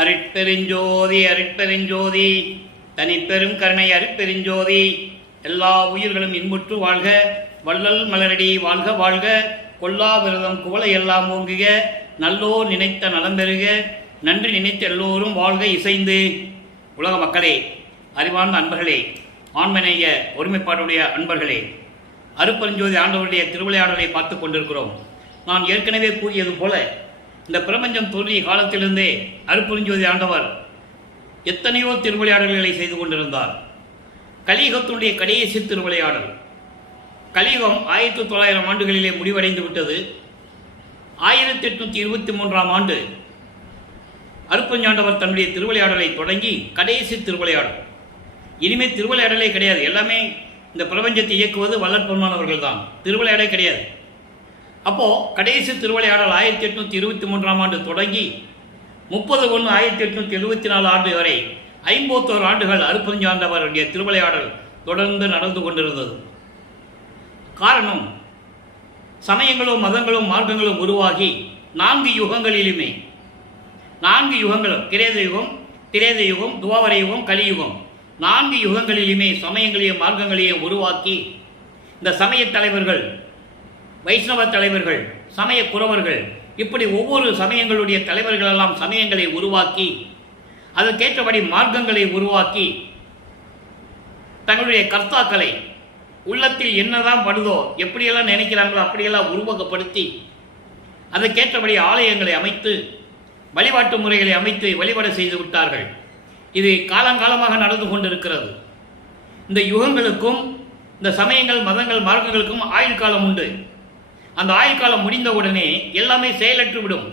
அருட்பெருஞ்சோதி அருட்பெருஞ்சோதி தனிப்பெரும் கருணை அருட்பெருஞ்சோதி. எல்லா உயிர்களும் இன்புற்று வாழ்க, வள்ளல் மலரடி வாழ்க வாழ்க, கொல்லா விரதம் குவளை எல்லாம் ஓங்குக, நல்லோர் நினைத்த நலம் பெறுக, நன்றி நினைத்த எல்லோரும் வாழ்க இசைந்து. உலக மக்களே, அறிவார்ந்த அன்பர்களே, ஆண்மநேய ஒருமைப்பாடுடைய அன்பர்களே, அருட்பெருஞ்சோதி ஆண்டவருடைய திருவிளையாடலை பார்த்து கொண்டிருக்கிறோம். நான் ஏற்கனவே கூறியது போல இந்த பிரபஞ்சம் தோன்றிய காலத்திலிருந்தே அருட்பெருஞ்சோதி ஆண்டவர் எத்தனையோ திருவிளையாடல்களை செய்து கொண்டிருந்தார். கலியுகத்தினுடைய கடைசி திருவிளையாடல், கலியுகம் 1900 ஆண்டுகளிலே முடிவடைந்து விட்டது. 1823 ஆண்டு அருட்பெருஞ்சாண்டவர் தன்னுடைய திருவிளையாடலை தொடங்கி கடைசி திருவிளையாடல். இனிமேல் திருவிளையாடலே கிடையாது. எல்லாமே இந்த பிரபஞ்சத்தை இயக்குவது வள்ளல் பெருமானவர்கள் தான், திருவிளையாடலே கிடையாது. அப்போது கடைசி திருவிளையாடல் 1823 ஆண்டு தொடங்கி 30/1/1874 ஆண்டு வரை 51 ஆண்டுகள் அருட்பெருஞ்சாண்டவருடைய திருவிளையாடல் தொடர்ந்து நடந்து கொண்டிருந்தது. காரணம், சமயங்களும் மதங்களும் மார்க்கங்களும் உருவாகி 4 யுகங்களிலுமே, 4 யுகங்களும், கிரேத யுகம், திரேத யுகம், துவாபர யுகம், கலியுகம், 4 யுகங்களிலுமே சமயங்களையும் மார்க்கங்களையும் உருவாக்கி இந்த சமய தலைவர்கள், வைஷ்ணவ தலைவர்கள், சமய குறவர்கள், இப்படி ஒவ்வொரு சமயங்களுடைய தலைவர்களெல்லாம் சமயங்களை உருவாக்கி அதற்கேற்றபடி மார்க்கங்களை உருவாக்கி தங்களுடைய கர்த்தாக்களை உள்ளத்தில் என்னதான் படுதோ, எப்படியெல்லாம் நினைக்கிறாங்களோ அப்படியெல்லாம் உருவகப்படுத்தி அதற்கேற்றபடி ஆலயங்களை அமைத்து வழிபாட்டு முறைகளை அமைத்து வழிபாடு செய்து விட்டார்கள். இது காலங்காலமாக நடந்து கொண்டிருக்கிறது. இந்த யுகங்களுக்கும் இந்த சமயங்கள் மதங்கள் மார்க்கங்களுக்கும் ஆயுள் காலம் உண்டு. அந்த ஆயுள் காலம் முடிந்தவுடனே எல்லாமே செயலற்று விடும்,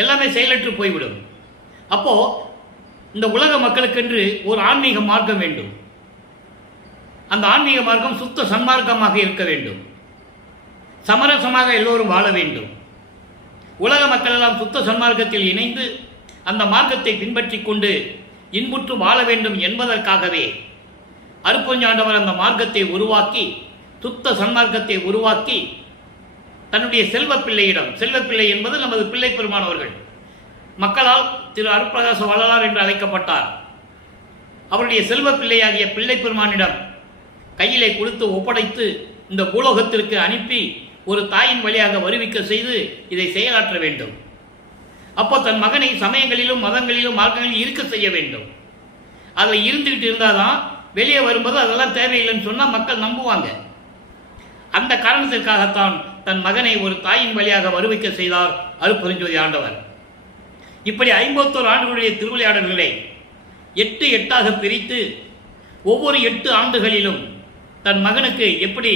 எல்லாமே செயலற்று போய்விடும். அப்போ இந்த உலக மக்களுக்கென்று ஒரு ஆன்மீக மார்க்கம் வேண்டும். அந்த ஆன்மீக மார்க்கம் சுத்த சன்மார்க்கமாக இருக்க வேண்டும். சமரசமாக எல்லோரும் வாழ வேண்டும். உலக மக்கள் எல்லாம் சுத்த சன்மார்க்கத்தில் இணைந்து அந்த மார்க்கத்தை பின்பற்றி கொண்டு இன்புற்று வாழ வேண்டும் என்பதற்காகவே அருட்பெருஞ்சாண்டவர் அந்த மார்க்கத்தை உருவாக்கி, சுத்த சன்மார்க்கத்தை உருவாக்கி தன்னுடைய செல்வ பிள்ளையிடம், செல்வப்பிள்ளை என்பது நமது பிள்ளை பெருமானவர்கள், மக்களால் திரு அருட்பிரகாச வள்ளலார் என்று அழைக்கப்பட்டார். அவருடைய செல்வ பிள்ளையாகிய பிள்ளை பெருமானிடம் கையிலே கொடுத்து ஒப்படைத்து இந்த பூலோகத்திற்கு அனுப்பி ஒரு தாயின் வழியாக வருவிக்க செய்து இதை செயலாற்ற வேண்டும். அப்போ தன் மகனை சமயங்களிலும் மதங்களிலும் மார்க்கங்களிலும் இருக்க செய்ய வேண்டும். அதில் இருந்துகிட்டு இருந்தால் தான் வெளியே வரும்போது அதெல்லாம் தேவையில்லைன்னு சொன்னால் மக்கள் நம்புவாங்க. அந்த காரணத்திற்காகத்தான் தன் மகனை ஒரு தாயின் வழியாக வருவிக்க செய்தார் அருட்பெருஞ்சோதி ஆண்டவர். இப்படி 51 ஆண்டுகளுடைய திருவிளையாடல்களை 8 பிரித்து ஒவ்வொரு 8 ஆண்டுகளிலும் தன் மகனுக்கு எப்படி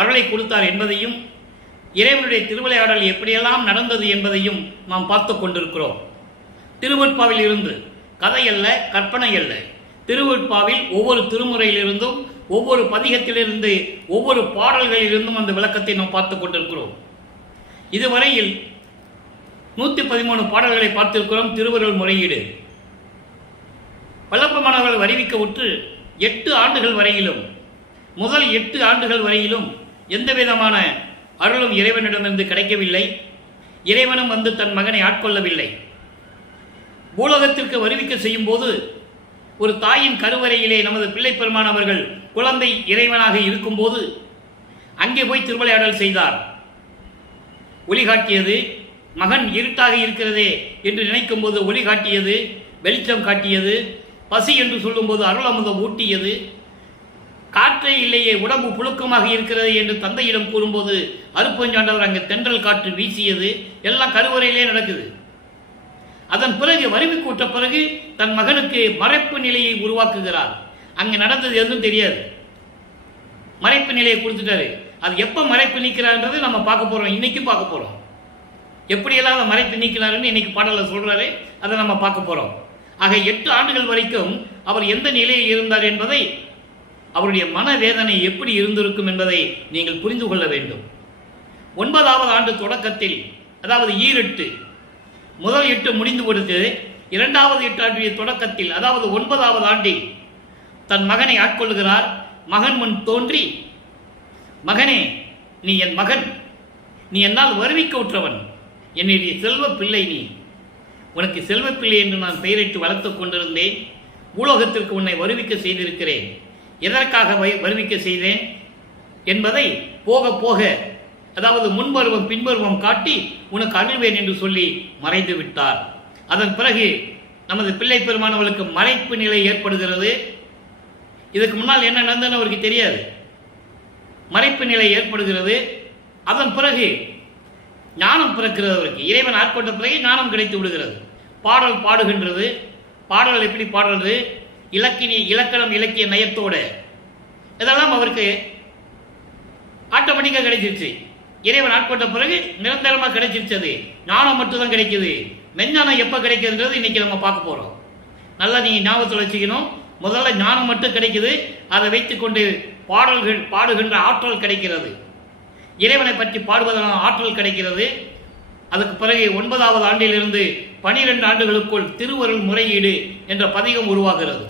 அருளை கொடுத்தார் என்பதையும், இறைவனுடைய திருவிளையாடல் எப்படியெல்லாம் நடந்தது என்பதையும் நாம் பார்த்து கொண்டிருக்கிறோம். திருவெட்பாவில் இருந்து கதை அல்ல, கற்பனை அல்ல. திருவெட்பாவில் ஒவ்வொரு திருமுறையிலிருந்தும், ஒவ்வொரு பதிகத்திலிருந்து, ஒவ்வொரு பாடல்களிலிருந்தும் அந்த விளக்கத்தை நாம் பார்த்து கொண்டிருக்கிறோம். இதுவரையில் 113 பாடல்களை பார்த்திருக்கிறோம். திருவருள் முறையீடு வல்லப்பமானவர்கள் அறிவிக்க உற்று 8 ஆண்டுகள் வரையிலும், முதல் 8 ஆண்டுகள் வரையிலும் எந்த விதமான அருளும் இறைவனிடமிருந்து கிடைக்கவில்லை. இறைவனும் வந்து தன் மகனை ஆட்கொள்ளவில்லை. பூலோகத்திற்கு வருவிக்க செய்யும் போது ஒரு தாயின் கருவறையிலே நமது பிள்ளை பெருமானவர்கள் குழந்தை இறைவனாக இருக்கும்போது அங்கே போய் திருவிளையாடல் செய்தார். ஒளி காட்டியது, மகன் இருட்டாக இருக்கிறதே என்று நினைக்கும் போது ஒளி காட்டியது, வெளிச்சம் காட்டியது, பசி என்று சொல்லும்போது அருளமுதம் ஊட்டியது, காற்றே இல்லையே உடம்பு புழுக்கமாக இருக்கிறது என்று தந்தையிடம் கூறும்போது அருட்பெருஞ்சாண்டவர் அங்கே தென்றல் காற்று வீசியது. எல்லாம் கருவறையிலே நடக்குது. அதன் பிறகு வருவிக்கு விட்ட பிறகு தன் மகனுக்கு மறைப்பு நிலையை உருவாக்குகிறார். அங்கே நடந்தது எதுவும் தெரியாது, மறைப்பு நிலையை கொடுத்துட்டாரு. அது எப்போ மறைப்பு நீக்கிறார்ன்றது நம்ம பார்க்க போகிறோம், இன்னைக்கும் பார்க்க போகிறோம். எப்படியெல்லாம் அதை மறைப்பு நீக்கிறாருன்னு இன்னைக்கு பாடலில் சொல்கிறாரு, அதை நம்ம பார்க்க போகிறோம். ஆக 8 ஆண்டுகள் வரைக்கும் அவர் எந்த நிலையில் இருந்தார் என்பதை, அவருடைய மனவேதனை எப்படி இருந்திருக்கும் என்பதை நீங்கள் புரிந்து கொள்ள வேண்டும். 9வது ஆண்டு தொடக்கத்தில், அதாவது ஈரெட்டு, முதல் 8 முடிந்து கொடுத்து 2வது 8 ஆண்டுடைய தொடக்கத்தில், அதாவது 9வது ஆண்டில் தன் மகனை ஆட்கொள்கிறார். மகன் முன் தோன்றி, மகனே நீ என் மகன், நீ என்னால் வருவிக்க உற்றவன், என்னுடைய செல்வ பிள்ளை, நீ உனக்கு செல்வப்பிள்ளை என்று நான் பெயரிட்டு வளர்த்து கொண்டிருந்தேன். பூலோகத்திற்கு உன்னை வருவிக்க செய்திருக்கிறேன். எதற்காக வருவிக்க செய்தேன் என்பதை போக போக, அதாவது முன்பருவம் பின்பருவம் காட்டி உனக்கு அருள்வேன் என்று சொல்லி மறைந்து விட்டார். அதன் பிறகு நமது பிள்ளை பெருமானவர்களுக்கு மறைப்பு நிலை ஏற்படுகிறது. இதுக்கு முன்னால் என்ன நடந்ததுன்னு அவருக்கு தெரியாது. மறைப்பு நிலை ஏற்படுகிறது. அதன் பிறகு ஞானம் பிறக்கிறது. அவருக்கு இறைவன் ஆட்கொண்ட பிறகு ஞானம் கிடைத்து விடுகிறது. பாடல் பாடுகின்றது. பாடல் எப்படி பாடுறது, இலக்கணம் இலக்கிய நயத்தோட இதெல்லாம் அவருக்கு ஆட்டோமேட்டிக்காக கிடைச்சிருச்சு. இறைவன் ஆட்கொண்ட பிறகு நிரந்தரமாக கிடைச்சிருச்சு. அது ஞானம் மட்டும்தான் கிடைக்குது. மெஞ்ஞானம் எப்போ கிடைக்குதுன்றது இன்னைக்கு நம்ம பார்க்க போகிறோம். நல்லா நீங்கள் ஞாபகத்தில் வச்சுக்கணும். முதல்ல ஞானம் மட்டும் கிடைக்குது. அதை வைத்துக்கொண்டு பாடல்கள் பாடுகின்ற ஆற்றல் கிடைக்கிறது. இறைவனை பற்றி பாடுவதனால் ஆற்றல் கிடைக்கிறது. அதுக்கு பிறகு 9வது ஆண்டிலிருந்து 12 ஆண்டுகளுக்குள் திருவருள் முறையீடு என்ற பதிகம் உருவாகிறது.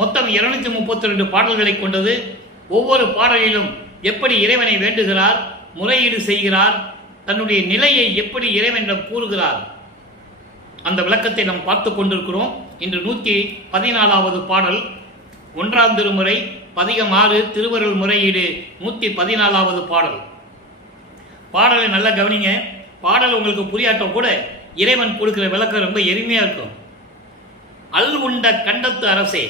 மொத்தம் 232 பாடல்களை கொண்டது. ஒவ்வொரு பாடலிலும் எப்படி இறைவனை வேண்டுகிறார், முறையீடு செய்கிறார், தன்னுடைய நிலையை எப்படி இறைவனிடம் கூறுகிறார், அந்த விளக்கத்தை நாம் பார்த்து கொண்டிருக்கிறோம். இன்று 114வது பாடல், 1ஆம் திருமுறை, பதிகம் 6, திருவருள் முறையீடு, 114வது பாடல். பாடலை நல்லா கவனிங்க. பாடல் உங்களுக்கு புரியாட்டம் கூட இறைவன் கொடுக்கிற விளக்கம் ரொம்ப எளிமையாக இருக்கும். அல் உண்ட கண்டத்து அரசே,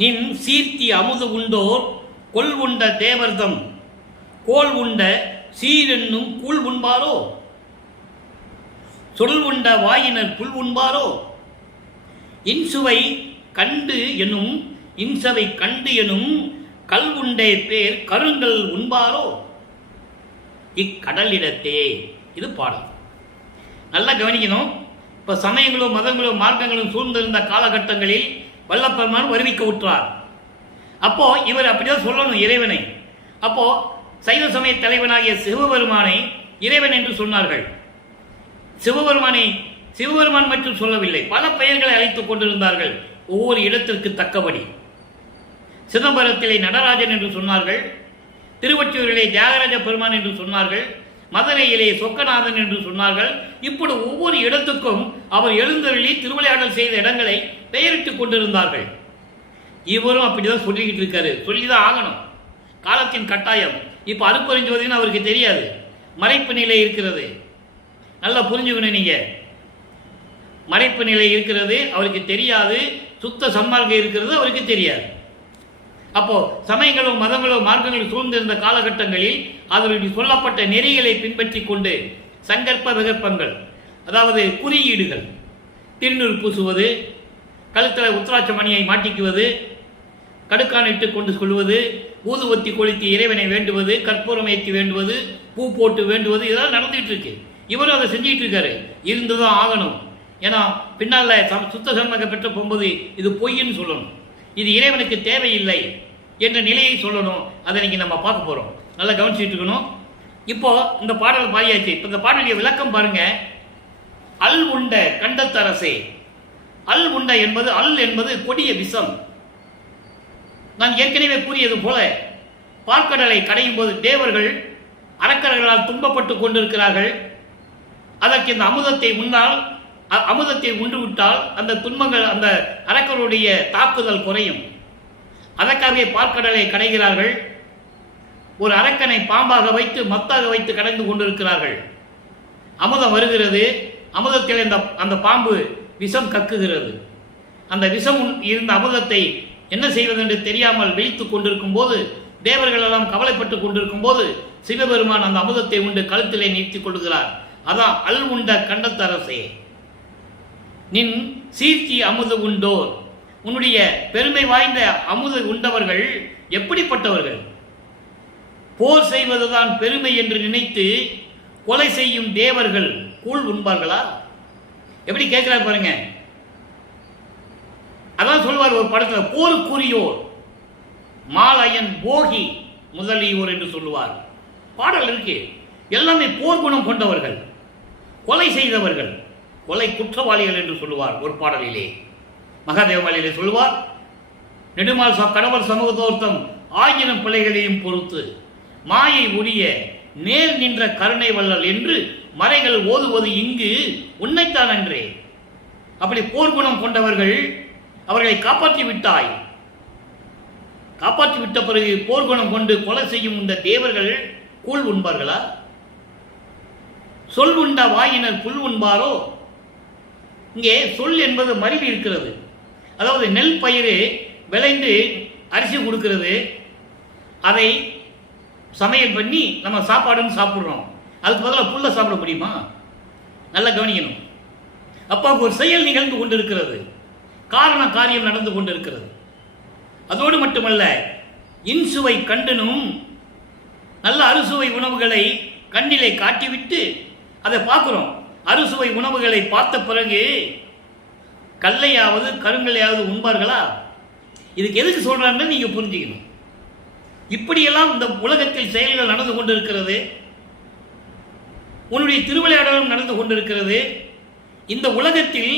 நின் சீர்த்தி அமுது உண்டோர் கொல் உண்ட தேவர்தம் கோல் உண்ட சீரென்னும் கூழ் உண்பாரோ, சொல் உண்ட வாயினர் புல் உண்பாரோ, இன்சுவை கண்டு எனும் இன்சவை கண்டு எனும் கல் உண்டே பேர் கருங்கல் உண்பாரோ இக்கடலிடத்தே. இது பாடல். நல்லா கவனிக்கணும். இப்போ சமயங்களும் மதங்களும் மார்க்கங்களும் சூழ்ந்திருந்த காலகட்டங்களில் வல்லப்பெருமான் வருவிக்க உற்றார். அப்போ இவர் அப்படிதான் சொல்லணும் இறைவனை. அப்போ சைவ சமய தலைவனாகிய சிவபெருமானை இறைவன் என்று சொன்னார்கள். சிவபெருமான் மட்டும் சொல்லவில்லை, பல பெயர்களை அழைத்துக் கொண்டிருந்தார்கள் ஒவ்வொரு இடத்திற்கு தக்கபடி. சிதம்பரத்திலே நடராஜன் என்று சொன்னார்கள், திருவொற்றியூரிலே தியாகராஜ பெருமான் என்று சொன்னார்கள், மதுரையிலே சொக்கநாதன் என்று சொன்னார்கள். இப்படி ஒவ்வொரு இடத்துக்கும் அவர் எழுந்தருளி திருவிளையாடல் செய்த இடங்களை பெயரிட்டுக் கொண்டிருந்தார்கள். இவரும் அப்படிதான் சொல்லிக்கிட்டு இருக்காரு. சொல்லிதான் ஆகணும், காலத்தின் கட்டாயம். இப்ப அருப்பறிஞ்சுவதுன்னு அவருக்கு தெரியாது, மறைப்பு நிலை இருக்கிறது. நல்லா புரிஞ்சுக்கணும் நீங்க. மறைப்பு நிலை இருக்கிறது, அவருக்கு தெரியாது. சுத்த சன்மார்க்கம் இருக்கிறது, அவருக்கு தெரியாது. அப்போ சமயங்களும் மதங்களும் மார்க்கங்களும் சூழ்ந்திருந்த காலகட்டங்களில் அதற்கு சொல்லப்பட்ட நெறிகளை பின்பற்றி கொண்டு சங்கற்ப விகற்பங்கள், அதாவது குறியீடுகள், திருநூல் பூசுவது, கழுத்தில் உத்திராட்ச மணியை மாட்டிக்குவது, கடுக்கான் இட்டு கொண்டு சொல்வது, ஊதுவத்தி கொளுத்தி இறைவனை வேண்டுவது, கற்பூரம் ஏற்றி வேண்டுவது, பூ போட்டு வேண்டுவது, இதெல்லாம் நடந்துகிட்டு இருக்கு. இவரும் அதை செஞ்சுட்டு இருக்காரு. இருந்துதான் ஆகணும். ஏன்னா பின்னால சுத்த சன்மகம் பெற்ற போகும்போது இது பொய்ன்னு சொல்லணும், இது இறைவனுக்கு தேவையில்லை என்ற நிலையை சொல்லணும். அதை இன்னைக்கு நம்ம பார்க்க போறோம். நல்லா கவனிச்சுட்டு இருக்கணும். இப்போ இந்த பாடல் பாடியாச்சு. இப்போ இந்த பாடலுடைய விளக்கம் பாருங்க. அல் உண்ட கண்டத்தரசே. அல் உண்ட என்பது, அல் என்பது கொடிய விஷம். நான் ஏற்கனவே கூறியது போல பார்க்கடலை கடையும் போது தேவர்கள் அரக்கர்களால் துன்பப்பட்டு கொண்டிருக்கிறார்கள். அதற்கு இந்த அமுதத்தை உண்டு விட்டால் அந்த துன்பங்கள், அந்த அரக்கருடைய தாக்குதல் குறையும். அதற்காகவே பார்க்கடலை கடைகிறார்கள். ஒரு அரக்கனை பாம்பாக வைத்து மத்தாக வைத்து கடைந்து கொண்டிருக்கிறார்கள். அமுதம் வருகிறது. அமுதத்தில் அந்த பாம்பு விஷம் கக்குகிறது. அந்த விஷம் இருந்த அமுதத்தை என்ன செய்வதென்று தெரியாமல் விழித்துக் கொண்டிருக்கும் போது, தேவர்கள் எல்லாம் கவலைப்பட்டு கொண்டிருக்கும் போது சிவபெருமான் அந்த அமுதத்தை உண்டு கழுத்திலே நிறுத்திக் கொள்கிறார். அதான் அல் உண்ட கண்டத்தரசே, நின் சீர்த்தி அமுது உண்டோர். உன்னுடைய பெருமை வாய்ந்த அமுது உண்டவர்கள் எப்படிப்பட்டவர்கள்? போர் செய்வதுதான் பெருமை என்று நினைத்து கொலை செய்யும் தேவர்கள் கூழ் உண்பார்களா? எப்படி கேட்கிறார் பாருங்க. அதான் சொல்வார் ஒரு படத்துல, போருக்குரியோர் மாலயன் போகி முதலியோர் என்று சொல்லுவார். பாடல் இருக்கு. எல்லாமே போர் குணம் கொண்டவர்கள், கொலை செய்தவர்கள், கொலை குற்றவாளிகள் என்று சொல்லுவார் ஒரு பாடலிலே. மகாதேவமாலிலே சொல்லுவார், நெடுமால் கடவுள் சமூகத்தோர்த்தம் 1000 பிள்ளைகளையும் பொறுத்து மாயை ஒழிய நேர் நின்ற கருணை வள்ளல் என்று மறைகள் ஓதுவது இங்கு உன்னைத்தான் அன்றே. அப்படி போர்க்குணம் கொண்டவர்கள் அவர்களை காப்பாற்றி விட்டாய். காப்பாற்றி விட்ட பிறகு போர்க்குணம் கொண்டு கொலை செய்யும் இந்த தேவர்கள் கூழ் உண்பார்களா? சொல் உண்ட வாயினர் புல் உண்பாரோ? இங்கே சொல் என்பது மருவி இருக்கிறது. அதாவது நெல் பயிர் விளைந்து அரிசி கொடுக்கிறது, அதை சமையல் பண்ணி நம்ம சாப்பாடுன்னு சாப்பிட்றோம். அதுக்கு பதிலாக புல்லை சாப்பிட முடியுமா? நல்லா கவனிக்கணும். அப்போ ஒரு செயல் நிகழ்ந்து கொண்டிருக்கிறது, காரண காரியம் நடந்து கொண்டிருக்கிறது. அதோடு மட்டுமல்ல, இன்சுவை கண்டனும் நல்ல அறுசுவை உணவுகளை கண்ணிலே காட்டிவிட்டு அதை பார்க்குறோம். அறுசுவை உணவுகளை பார்த்த பிறகு கல்லையாவது கருங்கல்லையாவது உண்பார்களா? இதுக்கு எதுக்கு சொல்றாங்கன்னு நீங்க புரிஞ்சுக்கணும். இப்படியெல்லாம் இந்த உலகத்தில் செயல்கள் நடந்து கொண்டிருக்கிறது. உன்னுடைய திருவிளையாடலும் நடந்து கொண்டிருக்கிறது. இந்த உலகத்தில்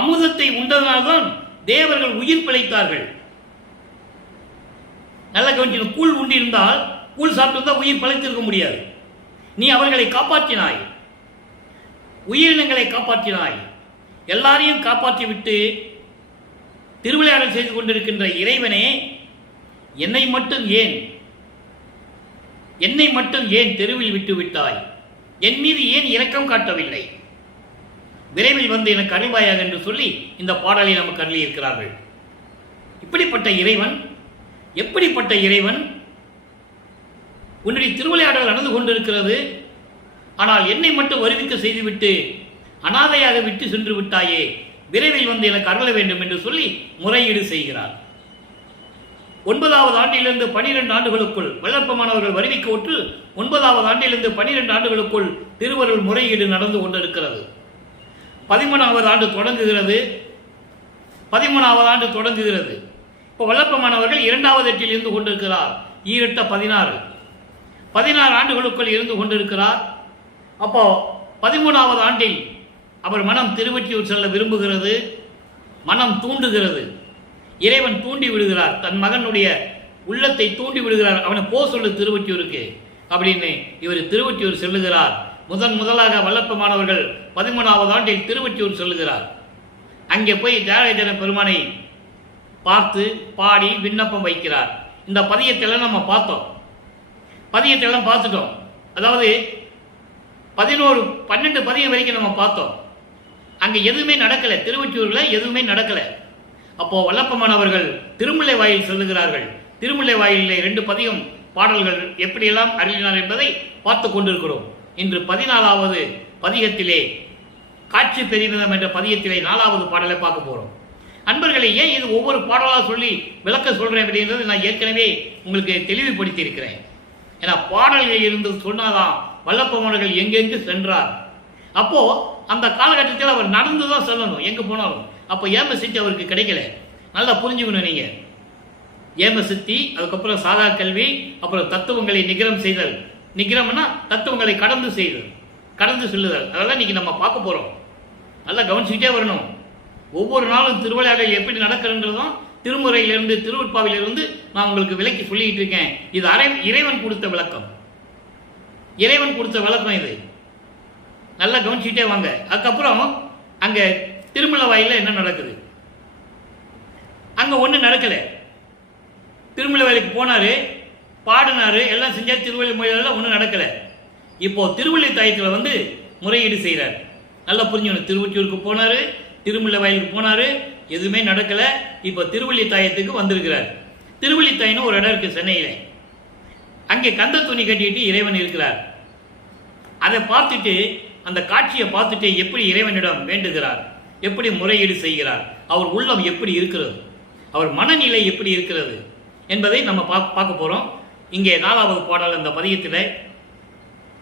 அமுதத்தை உண்டதனால்தான் தேவர்கள் உயிர் பிழைத்தார்கள். நல்ல கவனிக்கணும். கூழ் உண்டிருந்தால், கூழ் சாப்பிட்டு உயிர் பிழைத்திருக்க முடியாது. நீ அவர்களை காப்பாற்றினாய், உயிரினங்களை காப்பாற்றினாய், எல்லாரையும் காப்பாற்றி விட்டு திருவிளையாடல் செய்து கொண்டிருக்கின்ற இறைவனே, என்னை மட்டும் ஏன் தெருவில் விட்டு விட்டாய்? என் மீது ஏன் இரக்கம் காட்டவில்லை? விரைவில் வந்து எனக்கு அருள்வாயாக என்று சொல்லி இந்த பாடலை நமக்கு அருளி இருக்கிறார்கள். இப்படிப்பட்ட இறைவன், எப்படிப்பட்ட இறைவன்? உன்னுடைய திருவிளையாடல் நடந்து கொண்டிருக்கிறது, ஆனால் என்னை மட்டும் வருவிக்க செய்துவிட்டு அனாதையாக விட்டு சென்று விட்டாயே, விரைவில் வந்து எனக்கு அருள வேண்டும் என்று சொல்லி முறையீடு செய்கிறார். 9வது ஆண்டிலிருந்து 12 ஆண்டுகளுக்குள் வல்லற்பமானவர்கள் வருவிக்க ஒற்று 9வது ஆண்டிலிருந்து 12 ஆண்டுகளுக்குள் திருவருள் முறையீடு நடந்து கொண்டிருக்கிறது. 13வது ஆண்டு தொடங்குகிறது. 13வது ஆண்டு தொடங்குகிறது. இப்போ வல்லப்பமானவர்கள் 2வது எட்டில் இருந்து கொண்டிருக்கிறார். 16 ஆண்டுகளுக்குள் இருந்து கொண்டிருக்கிறார். அப்போ 13வது ஆண்டில் அவர் மனம் திருவொற்றியூர் செல்ல விரும்புகிறது. மனம் தூண்டுகிறது. இறைவன் தூண்டி விடுகிறார். தன் மகனுடைய உள்ளத்தை தூண்டி விடுகிறார். அவனை போ சொல்லு திருவொற்றியூருக்கு அப்படின்னு இவர் திருவொற்றியூர் செல்லுகிறார். முதலாக வல்லப்பமானவர்கள் 13வது ஆண்டில் திருவொற்றியூர் செல்லுகிறார். அங்கே போய் தியாகராஜன பெருமானை பார்த்து பாடி விண்ணப்பம் வைக்கிறார். இந்த பதியத்தெல்லாம் நம்ம பார்த்தோம். பதியத்தெல்லாம் பார்த்துட்டோம். அதாவது 12 பதியம் வரைக்கும் நம்ம பார்த்தோம். அங்கே எதுவுமே நடக்கலை. திருவொற்றியூரில் எதுவுமே நடக்கலை. அப்போ வல்லப்பமானவர்கள் திருமுல்லை வாயில் சொல்லுகிறார்கள். திருமுல்லை வாயிலே 2 பதியம் பாடல்கள் எப்படியெல்லாம் அருளினார் என்பதை பார்த்து கொண்டிருக்கிறோம். இன்று 14வது பதிகத்திலே காட்சி பெருமிதம் என்ற பதியத்திலே 4வது பாடலை பார்க்க போகிறோம். அன்பர்களே, ஏன் இது ஒவ்வொரு பாடலாக சொல்லி விளக்க சொல்கிறேன் அப்படின்றது நான் ஏற்கனவே உங்களுக்கு தெளிவுபடுத்தி இருக்கிறேன். ஏன்னா பாடல்கள் இருந்து சொன்னாதான் வல்லப்பமானவர்கள் எங்கெங்கு சென்றார். அப்போ அந்த காலகட்டத்தில் அவர் நடந்து தான் செல்லணும் எங்கே போனாலும். அப்போ ஏம சித்தி அவருக்கு கிடைக்கல. நல்லா புரிஞ்சுக்கணும் நீங்க. ஏம சித்தி, அதுக்கப்புறம் சாதா கல்வி, அப்புறம் தத்துவங்களை நிகரம் செய்தல். நிகரம்னா தத்துவங்களை கடந்து செய்தல், கடந்து செல்லுதல். அதெல்லாம் இன்னைக்கு நம்ம பார்க்க போறோம். நல்லா கவனிச்சுக்கிட்டே வரணும். ஒவ்வொரு நாளும் திருவிளையாடல் எப்படி நடக்கிறதுன்றதும் திருமுறையிலிருந்து திருவற்பாவிலிருந்து நான் உங்களுக்கு விளக்கி சொல்லிக்கிட்டு இருக்கேன். இது இறைவன் கொடுத்த விளக்கம். இறைவன் கொடுத்த விளக்கம் இது. நல்லா கவனிச்சுக்கிட்டே வாங்க. அதுக்கப்புறம் அங்க திருமலை வாயில என்ன நடக்குது? அங்க ஒன்றும் நடக்கல. திருமலை வாயிலுக்கு போனாரு, பாடினாரு, எல்லாம் செஞ்சார். திருவள்ளி மொழியெல்லாம் ஒன்றும் நடக்கல. இப்போ திருவள்ளி தாயத்தில் வந்து முறையீடு செய்கிறார். நல்லா புரிஞ்சுக்கணும். திருவொற்றியூருக்கு போனாரு, திருமலை வாயிலுக்கு போனாரு, எதுவுமே நடக்கல. இப்போ திருவள்ளி தாயத்துக்கு வந்திருக்கிறார். திருவள்ளி தாயின்னு ஒரு இடம் இருக்கு சென்னையில். அங்கே கந்த துணி கட்டிட்டு இறைவன் இருக்கிறார். அதை பார்த்துட்டு, அந்த காட்சியை பார்த்துட்டு எப்படி இறைவனிடம் வேண்டுகிறார், எப்படி முறையீடு செய்கிறார், அவர் உள்ளம் எப்படி இருக்கிறது, அவர் மனநிலை எப்படி இருக்கிறது என்பதை நம்ம பார்க்க போறோம். இங்கே 4வது பாடல் அந்த பதியத்தில்,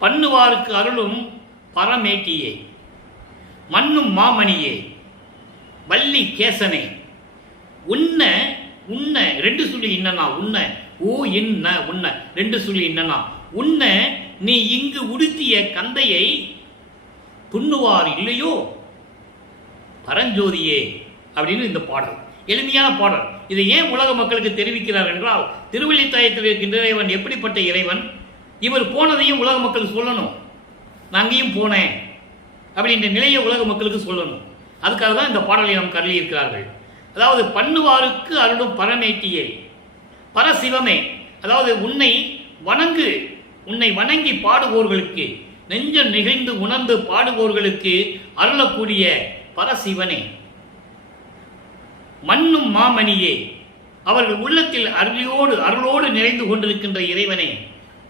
பண்ணுவாருக்கு அருளும் பரமேட்டியே, மண்ணும் மாமணியே, வள்ளி கேசனே, உன்ன 2 சொல்லி இன்னனா, உன்ன ஊ இன்ன உன்ன 2 சொல்லி இன்னனா, உன்ன நீ இங்கு உடுத்திய கந்தையை துண்ணுவார் இல்லையோ பரஞ்சோதியே அப்படின்னு இந்த பாடல். எளிமையான பாடல். இதை ஏன் உலக மக்களுக்கு தெரிவிக்கிறார் என்றால், திருவள்ளித்தாயத்தில் இருக்கின்ற இறைவன் எப்படிப்பட்ட இறைவன், இவர் போனதையும் உலக மக்கள் சொல்லணும். நான் அங்கேயும் போனேன் அப்படின்ற நிலையை உலக மக்களுக்கு சொல்லணும். அதுக்காக தான் இந்த பாடலை நாம் கருளி இருக்கிறார்கள். அதாவது பண்ணுவாருக்கு அருளும் பரமேட்டியே, பரசிவமே, அதாவது உன்னை வணங்கி பாடுவோர்களுக்கு, நெஞ்சம் நெகிழ்ந்து உணர்ந்து பாடுவோர்களுக்கு அருளக்கூடிய பரசிவனே, மண்ணும் மாமணியே, அவர்கள் உள்ளத்தில் அருளோடு நிறைந்து கொண்டிருக்கின்ற இறைவனே,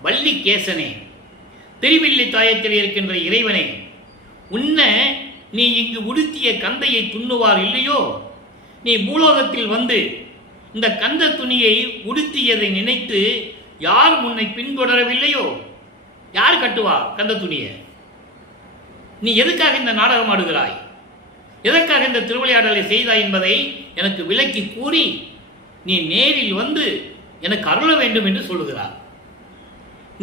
வள்ளி கேசனே, திருவில்லி தாயத்தில் இருக்கின்ற இறைவனே, நீ இங்கு உடுத்திய கந்தையை துண்ணுவார் இல்லையோ, நீ பூலோகத்தில் வந்து இந்த கந்த துணியை உடுத்தியதை நினைத்து யார் உன்னை பின்தொடரவில்லையோ, யார் கட்டுவா கந்த துணியை? நீ எதுக்காக இந்த நாடகம் ஆடுகிறாய், எதற்காக இந்த திருவிளையாடலை செய்தாய் என்பதை எனக்கு விளக்கி கூறி நீ நேரில் வந்து எனக்கு அருள வேண்டும் என்று சொல்லுகிறார்.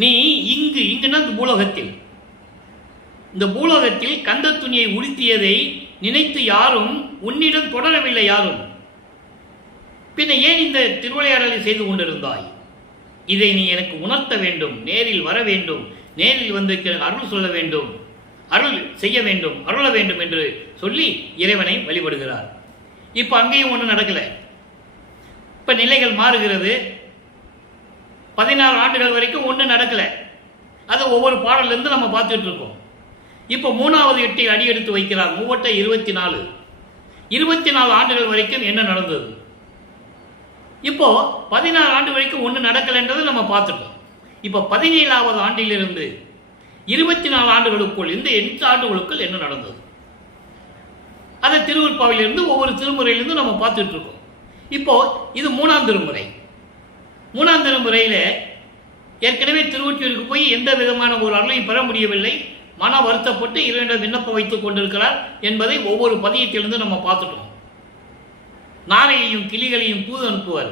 நீ இங்குன்னா இந்த பூலோகத்தில் கந்த துணியை உடுத்தியதை நினைத்து யாரும் உன்னிடம் தொடரவில்லை. யாரும் பின்ன ஏன் இந்த திருவிளையாடலை செய்து கொண்டிருந்தாய்? இதை நீ எனக்கு உணர்த்த வேண்டும், நேரில் வர வேண்டும், நேரில் வந்து அருள் சொல்ல வேண்டும், அருள் செய்ய வேண்டும், அருள வேண்டும் என்று சொல்லி இறைவனை வழிபடுகிறார். இப்ப அங்கேயும் ஒன்றும் நடக்கல. இப்ப நிலைகள் மாறுகிறது. 16 ஆண்டுகள் வரைக்கும் ஒன்றும் நடக்கல. அது ஒவ்வொரு பாடல்ல இருந்து நம்ம பார்த்துட்டு இருக்கோம். இப்போ 3வது எட்டை அடியெடுத்து வைக்கிறார். 24 24 ஆண்டுகள் வரைக்கும் என்ன நடந்தது? இப்போ 16 ஆண்டு வரைக்கும் ஒன்றும் நடக்கலைன்றதை நம்ம பார்த்துட்டோம். இப்போ 17வது ஆண்டிலிருந்து 24 ஆண்டுகளுக்குள், இந்த 8 ஆண்டுகளுக்குள் என்ன நடந்தது? அதை திருவருட்பாவிலிருந்து ஒவ்வொரு திருமுறையிலிருந்து நம்ம பார்த்துட்டு இருக்கோம். இப்போ இது 3ஆம் திருமுறை. 3ஆம் திருமுறையில் ஏற்கனவே திருவொற்றியூருக்கு போய் எந்த விதமான ஒரு அருளையும் பெற முடியவில்லை. மன வருத்தப்பட்டு இறைவனிடம் விண்ணப்பம் வைத்துக் கொண்டிருக்கிறார் என்பதை ஒவ்வொரு பதியத்திலிருந்து நம்ம பார்த்துட்டோம். நாரையையும் கிளிகளையும் தூது அனுப்புவார்.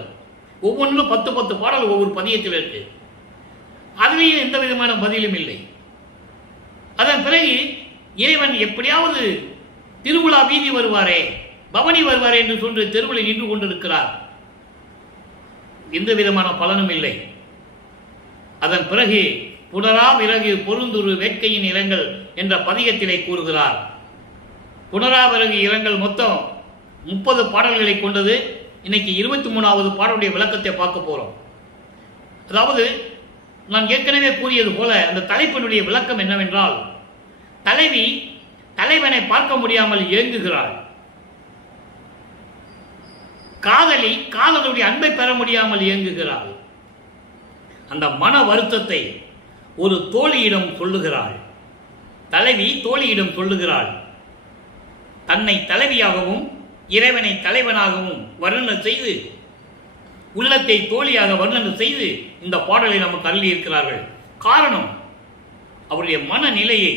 ஒவ்வொன்றிலும் 10 பாடல் ஒவ்வொரு பதியத்தில் இருக்கு. அதுலேயும் எந்த விதமான பதிலும் இல்லை. அதன் பிறகு இறைவன் எப்படியாவது திருவிழா வீதி வருவாரே, பவனி வருவாரே என்று சொல்லி தெருவில் நின்று கொண்டிருக்கிறார். எந்த விதமான பலனும் இல்லை. அதன் பிறகு புனரா விறகு பொருந்துரு வேட்கையின் இரங்கல் என்ற பதிகத்திலே கூறுகிறார். புனரா விறகு இரங்கல் மொத்தம் 30 பாடல்களை கொண்டது. இன்னைக்கு 23வது பாடலுடைய விளக்கத்தை பார்க்க போறோம். அதாவது நான் ஏற்கனவே கூறியது போல அந்த தலைப்பினுடைய விளக்கம் என்னவென்றால், தலைவி தலைவனை பார்க்க முடியாமல் ஏங்குகிறாள். காதலி காதலுடைய அன்பை பெற முடியாமல் இயங்குகிறாள். அந்த மன வருத்தத்தை ஒரு தோழியிடம் சொல்லுகிறாள். தலைவி தோழியிடம் சொல்லுகிறாள். தன்னை தலைவியாகவும் இறைவனை தலைவனாகவும் வர்ணனை செய்து, உள்ளத்தை தோழியாக வர்ணனை செய்து இந்த பாடலை நமக்கு அருளி இருக்கிறார்கள். காரணம், அவருடைய மனநிலையை,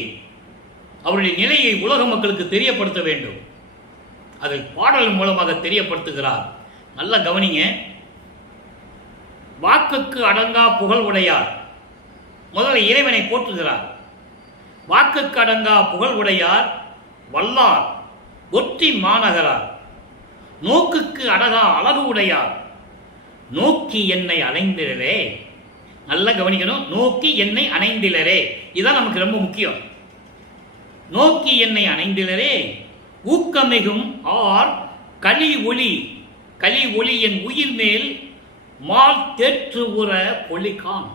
அவருடைய நிலையை உலக மக்களுக்கு தெரியப்படுத்த வேண்டும். அதை பாடல் மூலமாக தெரியப்படுத்துகிறார். நல்லா கவனிங்க. வாக்குக்கு அடங்கா புகழ் உடையார். முதல்ல இறைவனை போற்றுகிறார். வாக்குக்கு அடங்கா புகழ் உடையார் வல்லார் ஒற்றி மாநகரார். நோக்குக்கு அடங்கா அழகு உடையார் நோக்கி என்னை அணைந்திலரே. நல்லா கவனிக்கணும். நோக்கி என்னை அணைந்திலரே, இதுதான் நமக்கு ரொம்ப முக்கியம். நோக்கி என்னை அணைந்திலரே ஊக்கமிகும் ஆர் களி ஒளி என் உயிர் மேல் மால் தேற்று உற பொலிகான்.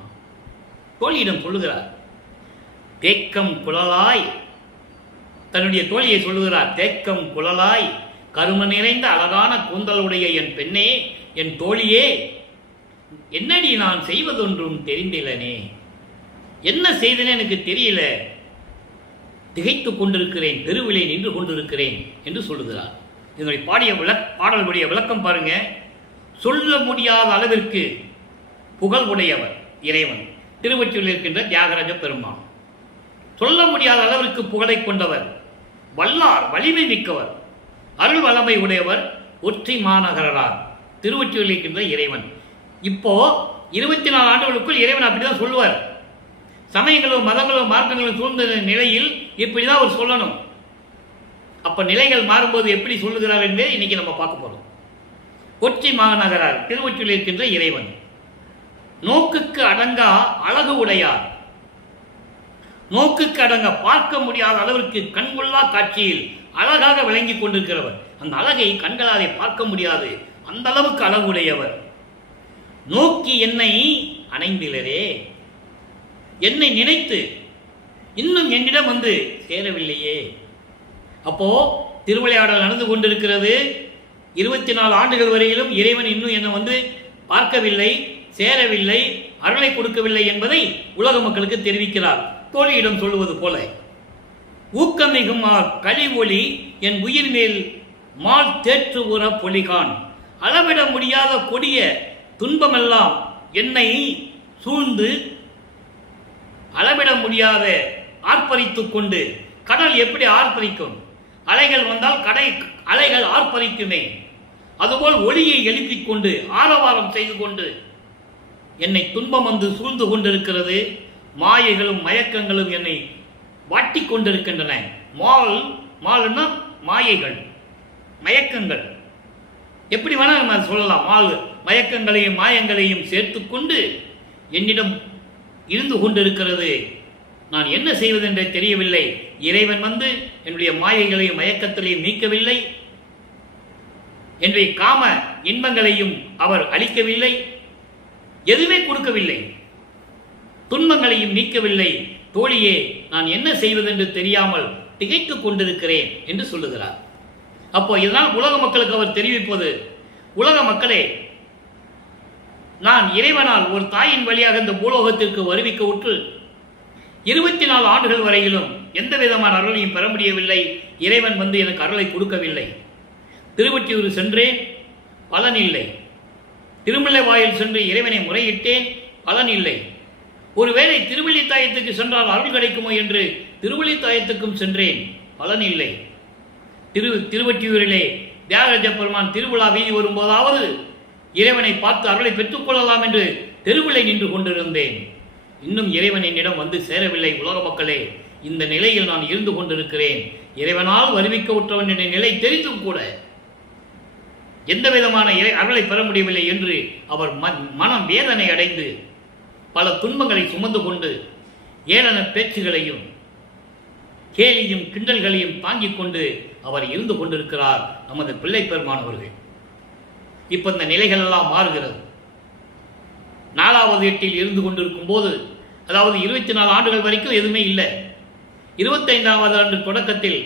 தோழியிடம் சொல்லுகிறார். தேக்கம் குழலாய், தன்னுடைய தோழியை சொல்லுகிறார். தேக்கம் குழலாய் கரும நிறைந்த அழகான கூந்தலுடைய என் பெண்ணே, என் தோழியே, என்னடி நான் செய்வதொன்றும் தெரிந்திலனே, என்ன செய்தனே எனக்கு தெரியல, திகைத்துக் கொண்டிருக்கிறேன், தெருவிலே நின்று கொண்டிருக்கிறேன் என்று சொல்லுகிறார். இதனுடைய பாடலுடைய விளக்கம் பாருங்க. சொல்ல முடியாத அளவிற்கு புகழ் உடையவர் இறைவன், திருவொற்றியூரில் இருக்கின்ற தியாகராஜ பெருமான். சொல்ல முடியாத அளவிற்கு புகழை கொண்டவர், வல்லார் வலிமை மிக்கவர், அருள் வளமை உடையவர், ஒற்றி மாநகரார், திருவொற்றியூரில் இருக்கின்ற இறைவன். இப்போ 24 ஆண்டுகளுக்குள் இறைவன் அப்படிதான் சொல்லுவார். சமயங்களும் மதங்களும் மார்க்கங்களும் சூழ்ந்த நிலையில் இப்படிதான் அவர் சொல்லணும். அப்ப நிலைகள் மாறும்போது எப்படி சொல்லுகிறார் என்பதை இன்னைக்கு நம்ம பார்க்க போறோம். ஒற்றி மாநகரார், திருவொற்றியூரில் இருக்கின்ற இறைவன். நோக்குக்கு அடங்கா அழகு உடையார். நோக்குக்கு அடங்க பார்க்க முடியாத அளவிற்கு கண்கொள்ளா காட்சியில் அழகாக விளங்கி கொண்டிருக்கிறவர். அந்த அழகை கண்களாலே பார்க்க முடியாது, அந்த அளவுக்கு அழகுடையவர். நோக்கி என்னை அணைந்திலரே, என்னை நினைத்து இன்னும் என்னிடம் வந்து சேரவில்லையே. அப்போ திருவிளையாடல் நடந்து கொண்டிருக்கிறது. 24 ஆண்டுகள் வரையிலும் இறைவன் இன்னும் என்னை வந்து பார்க்கவில்லை, சேரவில்லை, அருளை கொடுக்கவில்லை என்பதை உலக மக்களுக்கு தெரிவிக்கிறார். தோழியிடம் சொல்லுவது போல, ஊக்கமிகுமார் களி ஒளி என் உயிர் மேல் மால் தேற்று உற பொலிகான். அளவிட முடியாத கொடிய துன்பமெல்லாம் என்னை சூழ்ந்து அளவிட முடியாத ஆர்ப்பரித்துக் கொண்டு, கடல் எப்படி ஆர்ப்பரிக்கும்? அலைகள் வந்தால் அலைகள் ஆர்ப்பரிக்குமே, அதுபோல் ஒளியை எழுப்பிக் கொண்டு ஆரவாரம் செய்து கொண்டு என்னை துன்பம் வந்து சூழ்ந்து கொண்டிருக்கிறது. மாயைகளும் மயக்கங்களும் என்னை வாட்டி கொண்டிருக்கின்றன. மால்னா மாயைகள், மயக்கங்கள், எப்படி வேணா நம்ம சொல்லலாம். மயக்கங்களையும் மாயங்களையும் சேர்த்து கொண்டு என்னிடம் இருந்து கொண்டிருக்கிறது. நான் என்ன செய்வதென்றே தெரியவில்லை. இறைவன் வந்து என்னுடைய மாயைகளையும் மயக்கத்திலையும் நீக்கவில்லை, என்னுடைய காம இன்பங்களையும் அவர் அளிக்கவில்லை, எதுவுமே கொடுக்கவில்லை, துன்பங்களையும் நீக்கவில்லை. தோழியே, நான் என்ன செய்வதென்று தெரியாமல் திகைத்துக் கொண்டிருக்கிறேன் என்று சொல்லுகிறார். அப்போ இதுதான் உலக மக்களுக்கு அவர் தெரிவிப்பது. உலக மக்களே, நான் இறைவனால் ஒரு தாயின் வழியாக இந்த பூலோகத்திற்கு வருவிக்க உற்று 24 ஆண்டுகள் வரையிலும் எந்த விதமான அருளையும் பெற முடியவில்லை. இறைவன் வந்து எனக்கு அருளை கொடுக்கவில்லை. திருவொற்றியூர் சென்றேன், பலன் இல்லை. திருமலை வாயில் சென்று இறைவனை முறையிட்டேன், பலன் இல்லை. ஒருவேளை திருவள்ளித்தாயத்துக்கு சென்றால் அருள் கிடைக்குமோ என்று திருவள்ளித்தாயத்துக்கும் சென்றேன், பலன் இல்லை. திருவொற்றியூரிலே தியாகராஜ பெருமான் திருவிழா வீதி வரும்போதாவது இறைவனை பார்த்து அருளை பெற்றுக் கொள்ளலாம் என்று தெருவிலை நின்று கொண்டிருந்தேன். இன்னும் இறைவன் என்னிடம் வந்து சேரவில்லை. உலக மக்களே, இந்த நிலையில் நான் இருந்து கொண்டிருக்கிறேன். இறைவனால் வருவிக்க உற்றவன் என்ற நிலை தெரிந்தும் கூட எந்த விதமான அருளை பெற முடியவில்லை என்று அவர் மனம் வேதனை அடைந்து பல துன்பங்களை சுமந்து கொண்டு ஏளன பேச்சுகளையும் கேலியும் கிண்டல்களையும் தாங்கிக் கொண்டு அவர் இருந்து கொண்டிருக்கிறார் நமது பிள்ளை பெருமானவர்கள். இப்ப இந்த நிலைகள் எல்லாம் மாறுகிறது. 4வது எட்டில் இருந்து கொண்டிருக்கும் போது, அதாவது 24 ஆண்டுகள் வரைக்கும் எதுவுமே இல்லை. 25வது ஆண்டு தொடக்கத்தில்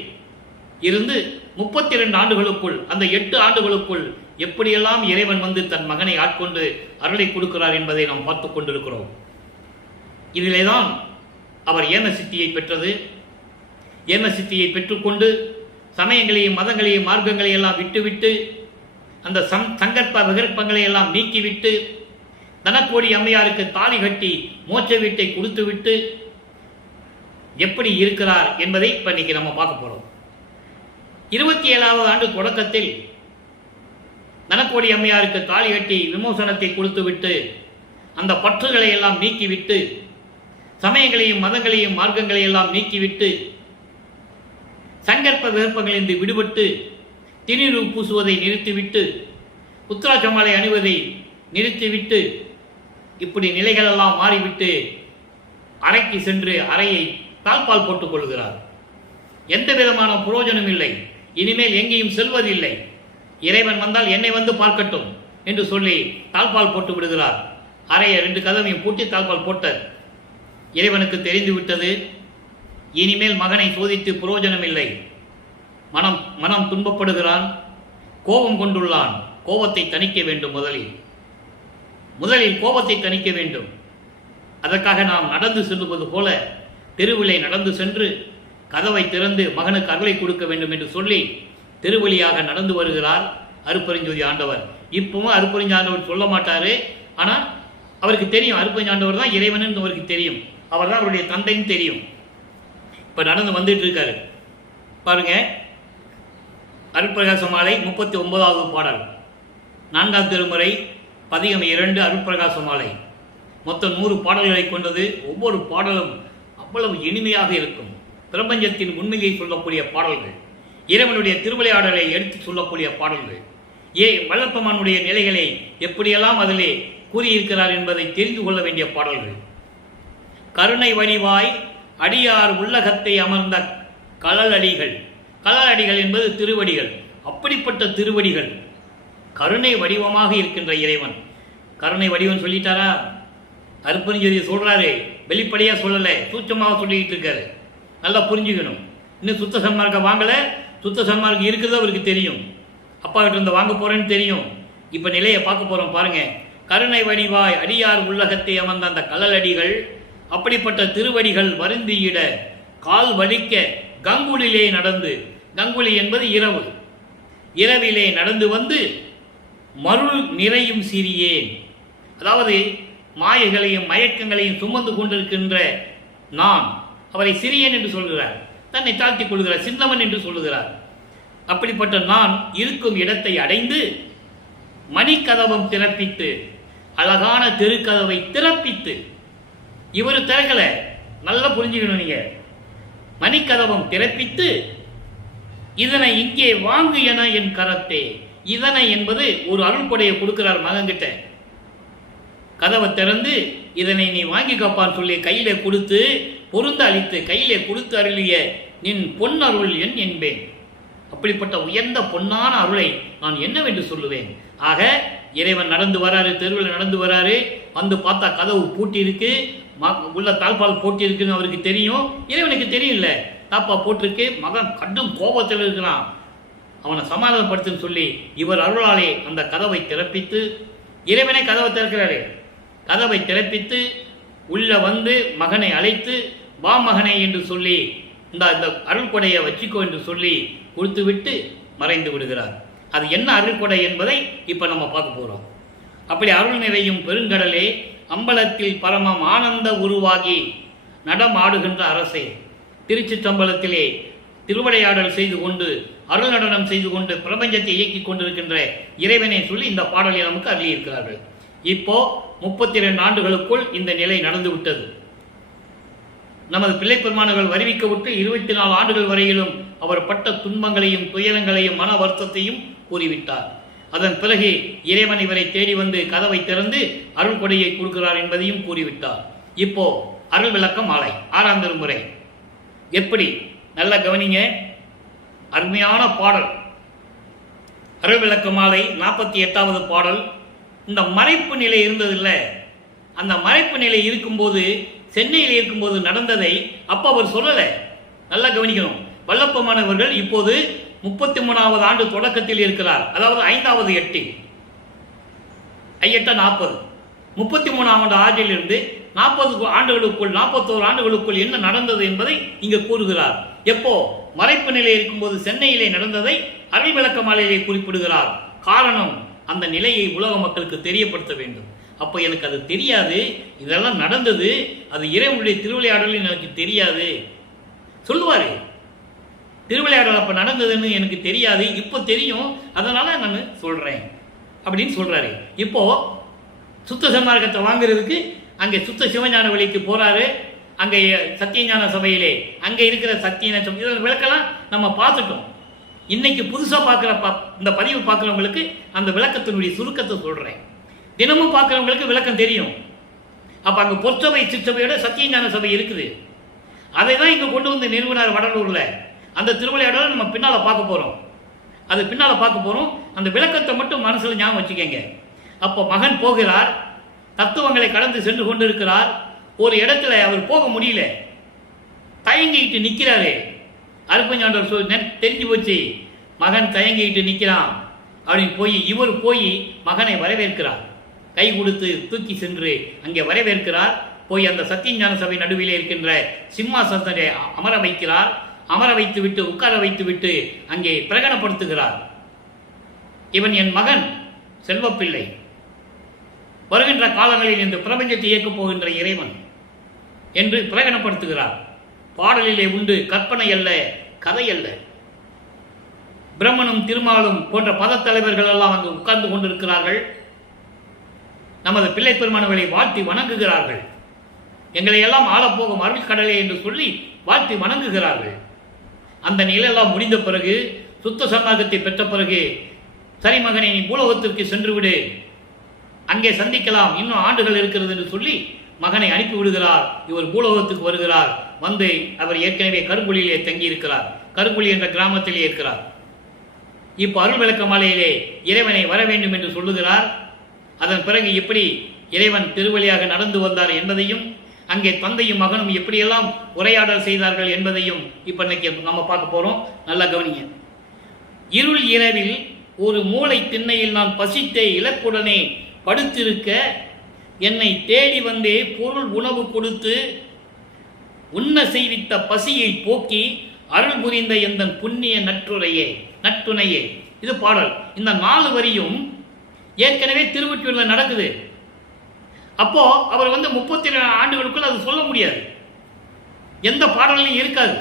இருந்து 32 ஆண்டுகளுக்குள், அந்த 8 ஆண்டுகளுக்குள் எப்படியெல்லாம் இறைவன் வந்து தன் மகனை ஆட்கொண்டு அருளை கொடுக்கிறார் என்பதை நாம் பார்த்துக் கொண்டிருக்கிறோம். இதிலேதான் அவர் ஏம சித்தியை பெற்றது. ஏம சித்தியை பெற்றுக்கொண்டு சமயங்களையும் மதங்களையும் மார்க்கங்களை எல்லாம் விட்டுவிட்டு அந்த சங்கற்ப விகற்பங்களை எல்லாம் நீக்கிவிட்டு தனக்கோடி அம்மையாருக்கு தாலி கட்டி மோட்ச வீட்டை கொடுத்துவிட்டு எப்படி இருக்கிறார் என்பதை இப்ப இன்னைக்கு நம்ம பார்க்க போறோம். 27வது ஆண்டு தொடக்கத்தில் தனக்கோடி அம்மையாருக்கு தாலி கட்டி விமோசனத்தை கொடுத்துவிட்டு அந்த பற்றுகளை எல்லாம் நீக்கிவிட்டு சமயங்களையும் மதங்களையும் மார்க்கங்களை எல்லாம் நீக்கிவிட்டு சங்கற்ப விகற்பங்களிலிருந்து விடுபட்டு திணிறு பூசுவதை நிறுத்திவிட்டு உத்தராட்சமாலை அணிவதை நிறுத்திவிட்டு இப்படி நிலைகளெல்லாம் மாறிவிட்டு அறைக்கு சென்று அறையை தாழ்பால் போட்டுக் கொள்கிறார். எந்த விதமான புரோஜனம் இல்லை, இனிமேல் எங்கேயும் செல்வதில்லை, இறைவன் வந்தால் என்னை வந்து பார்க்கட்டும் என்று சொல்லி தாழ்பால் போட்டு விடுகிறார். அறையை 2 கதவையும் பூட்டி தாழ்பால் போட்டார். இறைவனுக்கு தெரிந்து விட்டது, இனிமேல் மகனை சோதித்து புரோஜனம் இல்லை. மனம் துன்பப்படுகிறான், கோபம் கொண்டுள்ளான். கோபத்தை தணிக்க வேண்டும். முதலில் கோபத்தை தணிக்க வேண்டும். அதற்காக நாம் நடந்து செல்வது போல தெருவிலை நடந்து சென்று கதவை திறந்து மகனுக்கு அருளை கொடுக்க வேண்டும் என்று சொல்லி தெருவழியாக நடந்து வருகிறார் அருட்பெருஞ்சோதி ஆண்டவர். இப்பவும் அருட்பெருஞ்சோதி ஆண்டவர் சொல்ல மாட்டாரு, ஆனால் அவருக்கு தெரியும் அருட்பெருஞ்சோதி ஆண்டவர் தான் இறைவன் அவருக்கு தெரியும், அவர் தான் அவருடைய தந்தைன்னு தெரியும். இப்ப நடந்து வந்துட்டு இருக்காரு பாருங்க. அருட்பிரகாச மாலை 39வது பாடல், 4ஆம் திருமுறை, பதிகம் 2, அருட்பிரகாச மாலை. மொத்தம் 100 பாடல்களை கொண்டது. ஒவ்வொரு பாடலும் அவ்வளவு இனிமையாக இருக்கும். பிரபஞ்சத்தின் உண்மையை சொல்லக்கூடிய பாடல்கள், இறைவனுடைய திருவிளையாடலை எடுத்து சொல்லக்கூடிய பாடல்கள், வல்லப்பெருமானுடைய நிலைகளை எப்படியெல்லாம் அதிலே கூறியிருக்கிறார் என்பதை தெரிந்து கொள்ள வேண்டிய பாடல்கள். கருணை வடிவாய் அடியார் உள்ளகத்தை அமர்ந்த கழலடிகள். கழலடிகள் என்பது திருவடிகள். அப்படிப்பட்ட திருவடிகள், கருணை வடிவமாக இருக்கின்ற இறைவன். கருணை வடிவம் சொல்லிட்டாரா? அருப்பெருஞ்சோதியை சொல்றாரு, வெளிப்படையா சொல்லலை, சூட்சமாக சொல்லிக்கிட்டு இருக்காரு. நல்லா புரிஞ்சுக்கணும். இன்னும் சுத்த சன்மார்க்கம் வாங்கல, சுத்த சன்மார்க்கம் இருக்கிறது அவருக்கு தெரியும். அப்பா கிட்ட இருந்து வாங்க போறேன்னு தெரியும். இப்ப நிலையை பார்க்க போறோம் பாருங்க. கருணை வடிவாய் அடியார் உள்ளகத்தை அமர்ந்த அந்த கழலடிகள், அப்படிப்பட்ட திருவடிகள் வருந்தியிட கால் வலிக்க கங்குலிலே நடந்து, கங்குலி என்பது இரவு, இரவிலே நடந்து வந்து மருள் நிறையும் சிறியேன், அதாவது மாயைகளையும் மயக்கங்களையும் சுமந்து கொண்டிருக்கின்ற நான், அவரை சிறியேன் என்று சொல்கிறார், தன்னை தாழ்த்திக் கொள்கிறார், சின்னவன் என்று சொல்லுகிறார். அப்படிப்பட்ட நான் இருக்கும் இடத்தை அடைந்து மணிக்கதவம் திறப்பித்து, அழகான தெருக்கதவை திறப்பித்து, இவர் திறக்கல, நல்லா புரிஞ்சுக்கணும் நீங்க. மணிக்கதவம் திறப்பித்து இதனை இங்கே வாங்கு என என் கரத்தே. இதனை என்பது ஒரு அருள் கொடையை கொடுக்கிறார் மகன்கிட்ட. கதவை திறந்து இதனை நீ வாங்கிக்கப்பான்னு சொல்லி கையில கொடுத்து பொருந்த அளித்து கையிலே கொடுத்து அருளிய நின் பொன் அருள் என் என்பேன். அப்படிப்பட்ட உயர்ந்த பொன்னான அருளை நான் என்னவென்று சொல்லுவேன். ஆக இறைவன் நடந்து வராரு, தெருவில் நடந்து வராரு. வந்து பார்த்தா கதவு பூட்டி இருக்கு, உள்ள தாழ்பால் போட்டி இருக்குன்னு அவருக்கு தெரியும். இறைவனுக்கு தெரியல, தாப்பா போட்டிருக்கு. மகன் கடும் கோபத்தில் இருக்கிறான். அவனை சமாதானப்படுத்துன்னு சொல்லி இவர் அருளாலே அந்த கதவை திறப்பித்து, இறைவனை கதவை திறக்கிறாரு. கதவை திறப்பித்து உள்ள வந்து மகனை அழைத்து, வா மகனை என்று சொல்லி இந்த அருள் கொடையை வச்சுக்கோ என்று சொல்லி கொடுத்து விட்டு மறைந்து விடுகிறார். அது என்ன அருள் கொடை என்பதை இப்ப நம்ம பார்க்க போறோம். அப்படி அருள் நிறையும் பெருங்கடலே, அம்பலத்தில் பரமம் ஆனந்த உருவாகி நடமாடுகின்ற அரசே, திருச்சிற்றம்பலத்திலே திருவிளையாடல் செய்து கொண்டு அருள் நடனம் செய்து கொண்டு பிரபஞ்சத்தை இயக்கிக் கொண்டிருக்கின்ற இறைவனை சொல்லி இந்த பாடலை நமக்கு அருளியிருக்கிறார்கள். இப்போ 32 ஆண்டுகளுக்குள் இந்த நிலை நடந்து விட்டது. நமது பிள்ளை பெருமானர்கள் வருவிக்க விட்டு 24 ஆண்டுகள் வரையிலும் அவர் பட்ட துன்பங்களையும் துயரங்களையும் மன வருத்தத்தையும் கூறிவிட்டார். அதன் பிறகு இறைவன் இவரை தேடி வந்து கதவை திறந்து அருள் கொடையை கொடுக்கிறார் என்பதையும் கூறிவிட்டார். இப்போ அருள் விளக்கம் மாலை 6ஆம் திருமுறை எப்படி, நல்ல கவனிங்க. அருமையான பாடல் அருள் விளக்க மாலை 48வது பாடல். இந்த மறைப்பு நிலை இருந்ததில்லை, அந்த மறைப்பு நிலை இருக்கும்போது, சென்னையில் இருக்கும்போது நடந்ததை அப்ப அவர் சொல்லலை. நல்லா கவனிக்கணும். வல்லப்பமானவர்கள் இப்போது 33வது ஆண்டு தொடக்கத்தில் இருக்கிறார். அதாவது 5வது எட்டில், ஐயட்ட 40, 33ஆம் ஆண்டிலிருந்து 40 ஆண்டுகளுக்குள் 41 ஆண்டுகளுக்குள் என்ன நடந்தது என்பதை இங்கு கூறுகிறார். எப்போ மறைப்பு நிலை இருக்கும்போது சென்னையிலே நடந்ததை அருள் விளக்க மாலையிலே குறிப்பிடுகிறார். காரணம், அந்த நிலையை உலக மக்களுக்கு தெரியப்படுத்த வேண்டும். அப்போ எனக்கு அது தெரியாது, இதெல்லாம் நடந்தது, அது இறைவனுடைய திருவிளையாடல் எனக்கு தெரியாது சொல்லுவாரு. திருவிளையாடல் அப்ப நடந்ததுன்னு எனக்கு தெரியாது, இப்போ தெரியும், அதனால நான் சொல்றேன் அப்படின்னு சொல்றாரு. இப்போ சுத்த சன்மார்க்கத்தை வாங்குறதுக்கு அங்கே சுத்த சிவஞான வழிக்கு போறாரு. அங்கே சத்தியஞான சபையிலே அங்கே இருக்கிற சத்தியஞான சபை விளக்கலாம் நம்ம பார்த்துட்டோம். இன்னைக்கு புதுசாக பார்க்குற இந்த பதிவு பார்க்குறவங்களுக்கு அந்த விளக்கத்தினுடைய சுருக்கத்தை சொல்கிறேன். தினமும் பார்க்குறவங்களுக்கு விளக்கம் தெரியும். அப்போ அங்கே பொற்சபை சிற்றபையோட சத்தியஞான சபை இருக்குது. அதை தான் இங்கே கொண்டு வந்து நிறுவனார் வடலூரில். அந்த திருவிளையாடலை நம்ம பின்னால் பார்க்க போகிறோம். அது பின்னால் பார்க்க போகிறோம். அந்த விளக்கத்தை மட்டும் மனசில் ஞாபகம் வச்சுக்கோங்க. அப்போ மகன் போகிறார், தத்துவங்களை கடந்து சென்று கொண்டிருக்கிறார். ஒரு இடத்துல அவர் போக முடியல, தயங்கிட்டு நிற்கிறாரு. அருப்பஞ்சாண்டவர் தெரிஞ்சு போச்சு, மகன் தயங்கிட்டு நிற்கிறான் அப்படின்னு இவர் போய் மகனை வரவேற்கிறார். கை கொடுத்து தூக்கி சென்று அங்கே வரவேற்கிறார். போய் அந்த சத்தியஞான சபை நடுவிலே இருக்கின்ற சிம்மாசனத்தை அமர வைக்கிறார். அமர வைத்து விட்டு உட்கார வைத்து விட்டு அங்கே பிரகடனப்படுத்துகிறார். இவன் என் மகன் செல்வப்பிள்ளை, வருகின்ற காலங்களில் இந்த பிரபஞ்சத்தை இயக்கப் போகின்ற இறைவன் என்று பிரகடனப்படுத்துகிறார். பாடலிலே உண்டு, கற்பனை அல்ல, கதை அல்ல. பிரம்மனும் திருமாலும் போன்ற பத தலைவர்கள் எல்லாம் அங்கு உட்கார்ந்து கொண்டிருக்கிறார்கள். நமது பிள்ளை பெருமானவர்களை வாழ்த்தி வணங்குகிறார்கள். எங்களை எல்லாம் ஆளப்போகும் அருள் கடலே என்று சொல்லி வாழ்த்தி வணங்குகிறார்கள். அந்த நிலையெல்லாம் முடிந்த பிறகு, சுத்த சன்மார்க்கத்தை பெற்ற பிறகு, சரி மகனை நீ பூலோகத்திற்கு சென்று விடு, அங்கே சந்திக்கலாம், இன்னும் ஆண்டுகள் இருக்கிறது என்று சொல்லி மகனை அனுப்பி விடுகிறார். இவர் பூலோகத்துக்கு வருகிறார். வந்து அவர் ஏற்கனவே கருங்குழியிலே தங்கி இருக்கிறார். கருங்குழி என்ற கிராமத்திலே இருக்கிறார். இப்போ அருள் விளக்க மாலையிலே இறைவனை வர வேண்டும் என்று சொல்லுகிறார். அதன் பிறகு எப்படி இறைவன் திருவழியாக நடந்து வந்தார் என்பதையும், அங்கே தந்தையும் மகனும் எப்படியெல்லாம் உரையாடல் செய்தார்கள் என்பதையும் இப்போ இன்னைக்கு நம்ம பார்க்க போகிறோம். நல்லா கவனிங்க. இருள் இரவில் ஒரு மூளை திண்ணையில் நான் பசித்தே இலக்குடனே படுத்திருக்க என்னை தேடி வந்தே பொருள் உணவு கொடுத்து உண்ண செய்வித்த பசியை போக்கி அருள் புரிந்த எந்தன் புண்ணிய நற்றுணையே. இது பாடல். இந்த 4 வரியும் ஏற்கனவே திருவொற்றியூரில் நடக்குது. அப்போ அவர் 32 ஆண்டுகளுக்குள் அது சொல்ல முடியாது. எந்த பாடலையும் இருக்காது.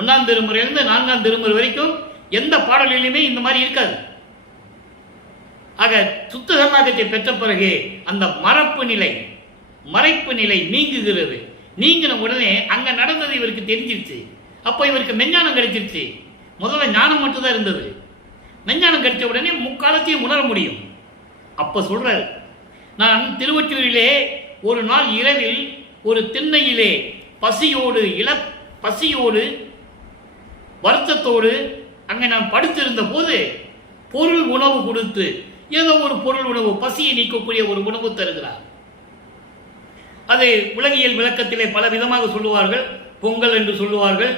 1ஆம் திருமுறையிலிருந்து 4ஆம் திருமுறை வரைக்கும் எந்த பாடலிலுமே இந்த மாதிரி இருக்காது. ஆக சுத்த சரணாகத்தை பெற்ற பிறகு அந்த மறைப்பு நிலை நீங்குகிறது. நீங்கின உடனே அங்க நடந்தது இவருக்கு தெரிஞ்சிருச்சு. அப்போ இவருக்கு மெஞ்ஞானம் கிடைச்சிருச்சு. முதல்ல ஞானம் மட்டும்தான் இருந்தது. மெஞ்ஞானம் கிடைச்ச உடனே முக்காலத்தையும் உணர முடியும். அப்ப சொல்றார், நான் திருவொற்றியூரிலே ஒரு நாள் இரவில் ஒரு திண்ணையிலே பசியோடு வருத்தத்தோடு அங்கே நான் படுத்திருந்த போது பொருள் உணவு கொடுத்து, ஏதோ ஒரு பொருள் உணவு, பசியை நீக்கக்கூடிய ஒரு உணவு தருகிறார். அது உலகியல் விளக்கத்திலே பல விதமாக சொல்லுவார்கள். பொங்கல் என்று சொல்லுவார்கள்,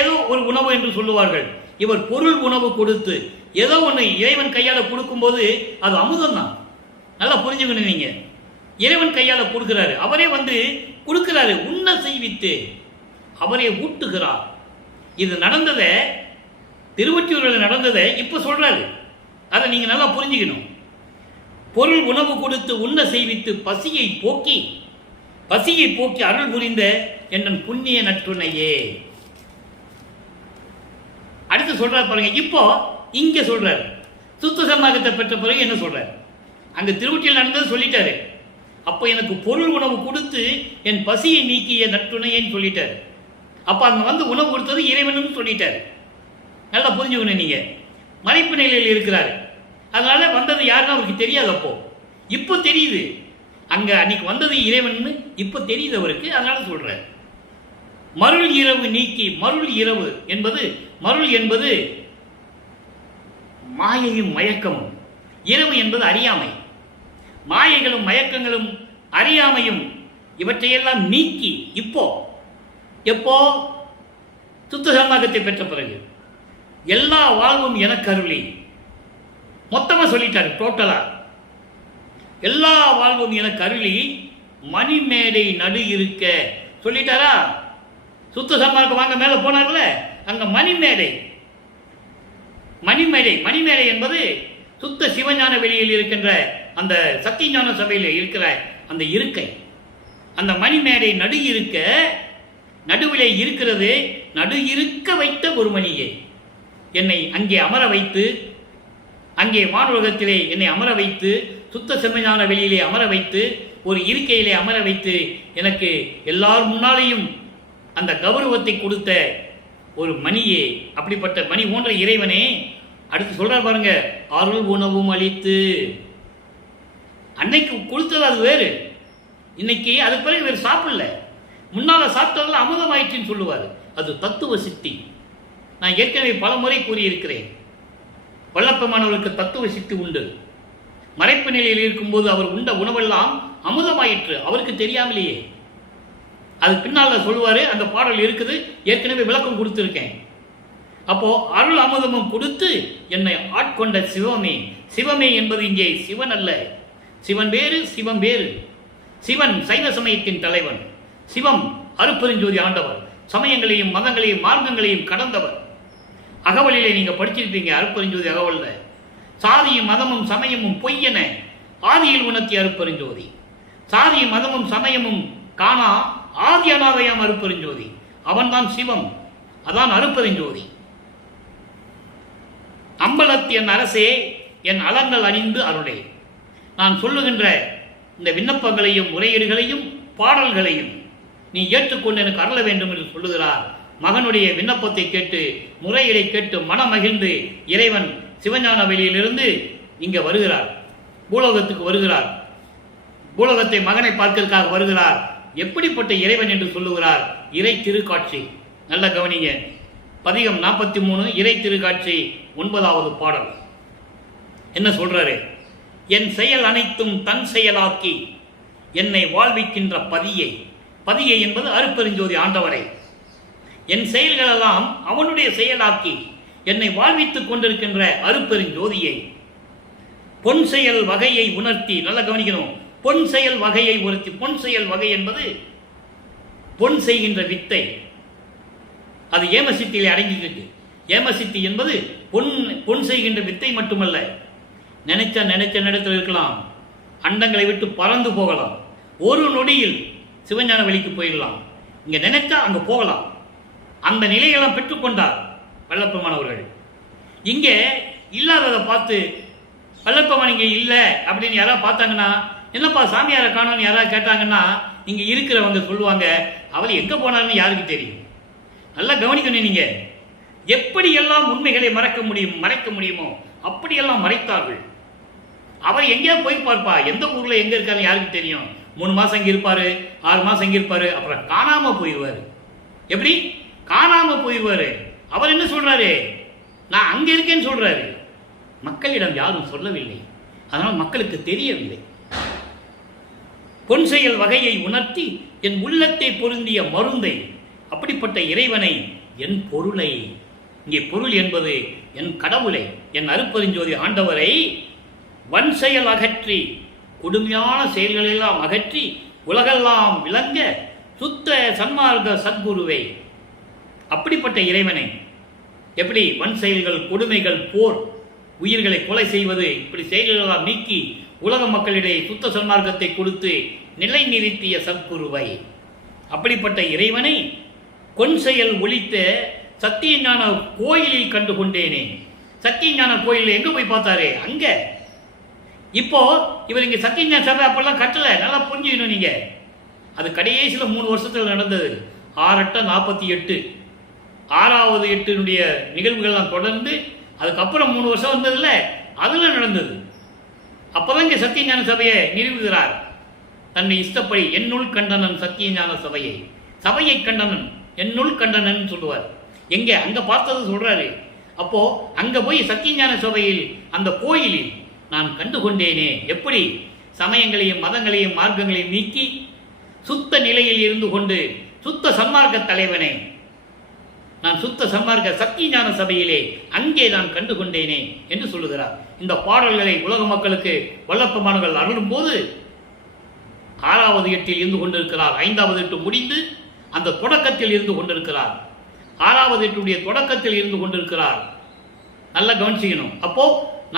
ஏதோ ஒரு உணவு என்று சொல்லுவார்கள். இவர் பொருள் உணவு கொடுத்து ஏதோ ஒன்று இறைவன் கையால் கொடுக்கும்போது அது அமுதம் தான். நல்லா புரிஞ்சுக்கணும். நீங்க இறைவன் கையால் கொடுக்கிறாரு, அவரே கொடுக்கிறாரு, உண்ண செய்வித்து அவரே ஊட்டுகிறார். இது நடந்ததை, திருவொற்றியூரில் நடந்ததை இப்ப சொல்றாரு. அதை நீங்க நல்லா புரிஞ்சுக்கணும். பொருள் உணவு கொடுத்து உண்ண செய்வித்து பசியை போக்கி அருள் புரிந்த என்னன் புண்ணிய நற்றுணையே. அடுத்து சொல்றார் பாருங்க. இப்போ இங்க சொல்றாரு, சுத்த சரணாகத்தை பெற்ற பிறகு என்ன சொல்றாரு? அங்க திருவொற்றியூரில் நடந்தது சொல்லிட்டாரு. அப்ப எனக்கு பொருள் உணவு கொடுத்து என் பசியை நீக்கிய நற்றுணையேன்னு சொல்லிட்டாரு. அப்ப அங்க உணவு கொடுத்தது இறைவனும் சொல்லிட்டாரு. நல்லா புரிஞ்சுக்கணும். நீங்க மறைப்பு நிலையில் இருக்கிறாரு. அதனால வந்தது யாருன்னு அவருக்கு தெரியாது. அப்போ இப்போ தெரியுது. அங்க அன்னைக்கு வந்தது இறைவன் இப்போ தெரியுது அவருக்கு. அதனால சொல்றாரு, மருள் இரவு நீக்கி. மருள் என்பது மாயையும் மயக்கமும். இரவு என்பது அறியாமை. மாயைகளும் மயக்கங்களும் அறியாமையும் இவற்றையெல்லாம் நீக்கி எப்போ சுத்த சரணாகத்தை பெற்ற பிறகு எல்லா வாழ்வும் எனக்கு அருளி. மொத்தமா சொல்லிட்டாரு. டோட்டலா எல்லா வாழ்வும் எனக்கு அருளி மணிமேடை நடு இருக்க சொல்லிட்டாரா? சுத்த சரணாகத்தை வாங்க மேல போனார்ல, அங்க மணிமேடை என்பது சுத்த சிவஞான வெளியில் இருக்கின்ற அந்த சக்தி ஞான சபையில் இருக்கிற அந்த இருக்கை. அந்த மணிமேடை நடுவிலே இருக்கிறது. இருக்க வைத்த ஒரு மணியை என்னை அங்கே அமர வைத்து, அங்கே வானுலகத்திலே என்னை அமர வைத்து, சுத்த சிவஞான வெளியிலே அமர வைத்து, ஒரு இருக்கையிலே அமர வைத்து, எனக்கு எல்லார் முன்னாலேயும் அந்த கௌரவத்தை கொடுத்த ஒரு மணியே. அப்படிப்பட்ட மணி போன்ற இறைவனே. அடுத்து சொல்றார் பாருங்க, அருள் உணவும் அளித்து. அன்னைக்கு கொடுத்தது அது வேறு. இன்னைக்கு அது பிறகு வேறு சாப்பிடல. முன்னால சாப்பிட்டதில் அமுதமாயிற்றுன்னு சொல்லுவார். அது தத்துவ சித்தி. நான் ஏற்கனவே பல முறை கூறியிருக்கிறேன், வல்லப்பமானவருக்கு தத்துவ சித்தி உண்டு. மறைப்பு நிலையில் இருக்கும்போது அவர் உண்ட உணவெல்லாம் அமுதமாயிற்று, அவருக்கு தெரியாமலேயே. அது பின்னால் சொல்லுவாரு. அந்த பாடல் இருக்குது, ஏற்கனவே விளக்கம் கொடுத்திருக்கேன். அப்போ அருள் அமுதமும் கொடுத்து என்னை ஆட்கொண்ட சிவமே என்பது இங்கே சிவன் அல்ல. சிவன் வேறு, சிவம் வேறு. சிவன் சைவ சமயத்தின் தலைவன். சிவம் அருப்பெருஞ்சோதி ஆண்டவர். சமயங்களையும் மதங்களையும் மார்க்கங்களையும் கடந்தவர். அகவலிலே நீங்க படிச்சிருப்பீங்க. அருப்பெருஞ்சோதி அகவல்ல, சாதியும் மதமும் சமயமும் பொய்யென ஆதியில் உணர்த்திய அருப்பெருஞ்சோதி. சாதியும் மதமும் சமயமும் காணா ஆதி அனாதையாம் அருப்பெருஞ்சோதி. அவன்தான் சிவம், அதான் அருப்பெருஞ்சோதி. அம்பலத்து என் அரசே, என் அலங்கள் அணிந்து அருளே. நான் சொல்லுகின்ற இந்த விண்ணப்பங்களையும் முறையீடுகளையும் பாடல்களையும் நீ ஏற்றுக்கொண்டு எனக்கு அருள வேண்டும் என்று சொல்லுகிறார். மகனுடைய விண்ணப்பத்தை கேட்டு, முறையீடை கேட்டு மனமகிழ்ந்து இறைவன் சிவஞான வெளியிலிருந்து இங்கே வருகிறார், பூலோகத்துக்கு வருகிறார். பூலோகத்தை மகனை பார்க்கிறதுக்காக வருகிறார். எப்படிப்பட்ட இறைவன் என்று சொல்லுகிறார். இறை திருக்காட்சி. நல்ல கவனிங்க. பதிகம் 43 இறை திருக்காட்சி 9வது பாடல் என்ன சொல்றாரு? என் செயல் அனைத்தும் தன் செயலாக்கி என்னை வாழ்விக்கின்ற பதியை. பதியை என்பது அருட்பெருஞ்சோதி ஆண்டவரை. என் செயல்களெல்லாம் அவனுடைய செயலாக்கி என்னை வாழ்வித்துக் கொண்டிருக்கின்ற அருட்பெருஞ்சோதியை. பொன் செயல் வகையை உணர்த்தி. நல்லா கவனிக்கணும். பொன் செயல் வகையை உணர்த்தி. பொன் செயல் வகை என்பது பொன் செய்கின்ற வித்தை. அது ஏமசித்தியிலே அடங்கியிருக்கு. ஏமசித்தி என்பது பொன் செய்கின்ற வித்தை மட்டுமல்ல. நினைச்ச நேரத்தில் இருக்கலாம். அண்டங்களை விட்டு பறந்து போகலாம். ஒரு நொடியில் சிவஞான வெளிக்கு போயிடலாம். இங்க நினைச்சா அங்க போகலாம். அந்த நிலையெல்லாம் பெற்றுக்கொண்டார் வல்லப்பெருமானவர்கள். இங்கே இல்லாததை பார்த்து வல்லப்பெருமான் இங்கே இல்லை அப்படின்னு யாராவது பார்த்தாங்கன்னா, என்னப்பா சாமியாரை காணோன்னு யாராவது கேட்டாங்கன்னா, இங்கே இருக்கிறவங்க சொல்லுவாங்க, அவர் எங்கே போனாருன்னு யாருக்கு தெரியும்? நல்லா கவனிக்கணும். நீங்க எப்படியெல்லாம் உண்மைகளை மறைக்க முடியுமோ அப்படியெல்லாம் மறைத்தார்கள். அவர் எங்கேயா போய் பார்ப்பா, எந்த ஊர்ல எங்க இருக்காரு யாருக்கு தெரியும்? 3 மாசம் இங்க இருப்பாரு, 6 மாசம் இங்க இருப்பாரு, அப்புறம் காணாம போயிடுவாரு. எப்படி காணாம போயிடுவாரு? அவர் என்ன சொல்றாரு? நான் அங்க இருக்கேன்னு சொல்றாரு. மக்களிடம் யாரும் சொல்லவில்லை, அதனால் மக்களுக்கு தெரியவில்லை. பொன் செயல் வகையை உணர்த்தி என் உள்ளத்தை பொருந்திய மருந்தை. அப்படிப்பட்ட இறைவனை, என் பொருளை. இங்கே பொருள் என்பது என் கடவுளை, என் அருட்பெருஞ்சோதி ஆண்டவரை வன் செயல் அகற்றி, கொடுமையான செயல்களெல்லாம் அகற்றி உலகெல்லாம் விளங்க சுத்த சன்மார்க்க சத்குருவை. அப்படிப்பட்ட இறைவனை. எப்படி வன் செயல்கள், கொடுமைகள், போர், உயிர்களை கொலை செய்வது, இப்படி செயல்களெல்லாம் நீக்கி உலக மக்களிடையே சுத்த சன்மார்க்கத்தை கொடுத்து நிலை நிறுத்திய சத்குருவை. அப்படிப்பட்ட இறைவனை கொன் செயல் ஒழித்த சத்தியஞான கோயிலில் கண்டு கொண்டேனே. சத்தியஞான கோயில் எங்க போய் பார்த்தாரு? அங்க. இப்போ இவர் இங்க சத்தியஞான சபை அப்பெல்லாம் கட்டல. நல்லா புரிஞ்சுக்கணும் நீங்க. அது கடைசியில் 3 வருஷத்துல நடந்தது. 6/8/48 6வது 8 நிகழ்வுகள்லாம் தொடர்ந்து அதுக்கப்புறம் 3 வருஷம் வந்ததுல அதுல நடந்தது. அப்பதான் இங்க சத்தியஞான சபையை நிறுவுகிறார். தன்னை இஷ்டப்படி என்னுள் கண்டனன் சத்தியஞான சபையை. சபையை கண்டனன், என்னுள் கண்டனன் சொல்லுவார். எங்க? அங்க பார்த்தது சொல்றாரு. அப்போ அங்க போய் சத்தியஞான சபையில் அந்த கோயிலில் நான் கண்டு கொண்டேனே. எப்படி? சமயங்களையும் மதங்களையும் மார்க்கங்களையும் நீக்கி சுத்த நிலையில் இருந்து கொண்டு சுத்த சன்மார்க்க தலைவனை நான் சுத்த சன்மார்க்க சத்தியஞான சபையிலே அங்கே நான் கண்டு கொண்டேனே என்று சொல்லுகிறார். இந்த பாடல்களை உலக மக்களுக்கு வல்லப்பெருமானவர்கள் அருளும் போது 6வது 8 இருந்து கொண்டிருக்கிறார். 5வது 8 முடிந்து அந்த தொடக்கத்தில் இருந்து கொண்டிருக்கிறார். 6வது 8 தொடக்கத்தில் இருந்து கொண்டிருக்கிறார். நல்லா கவனிச்சுக்கணும். அப்போ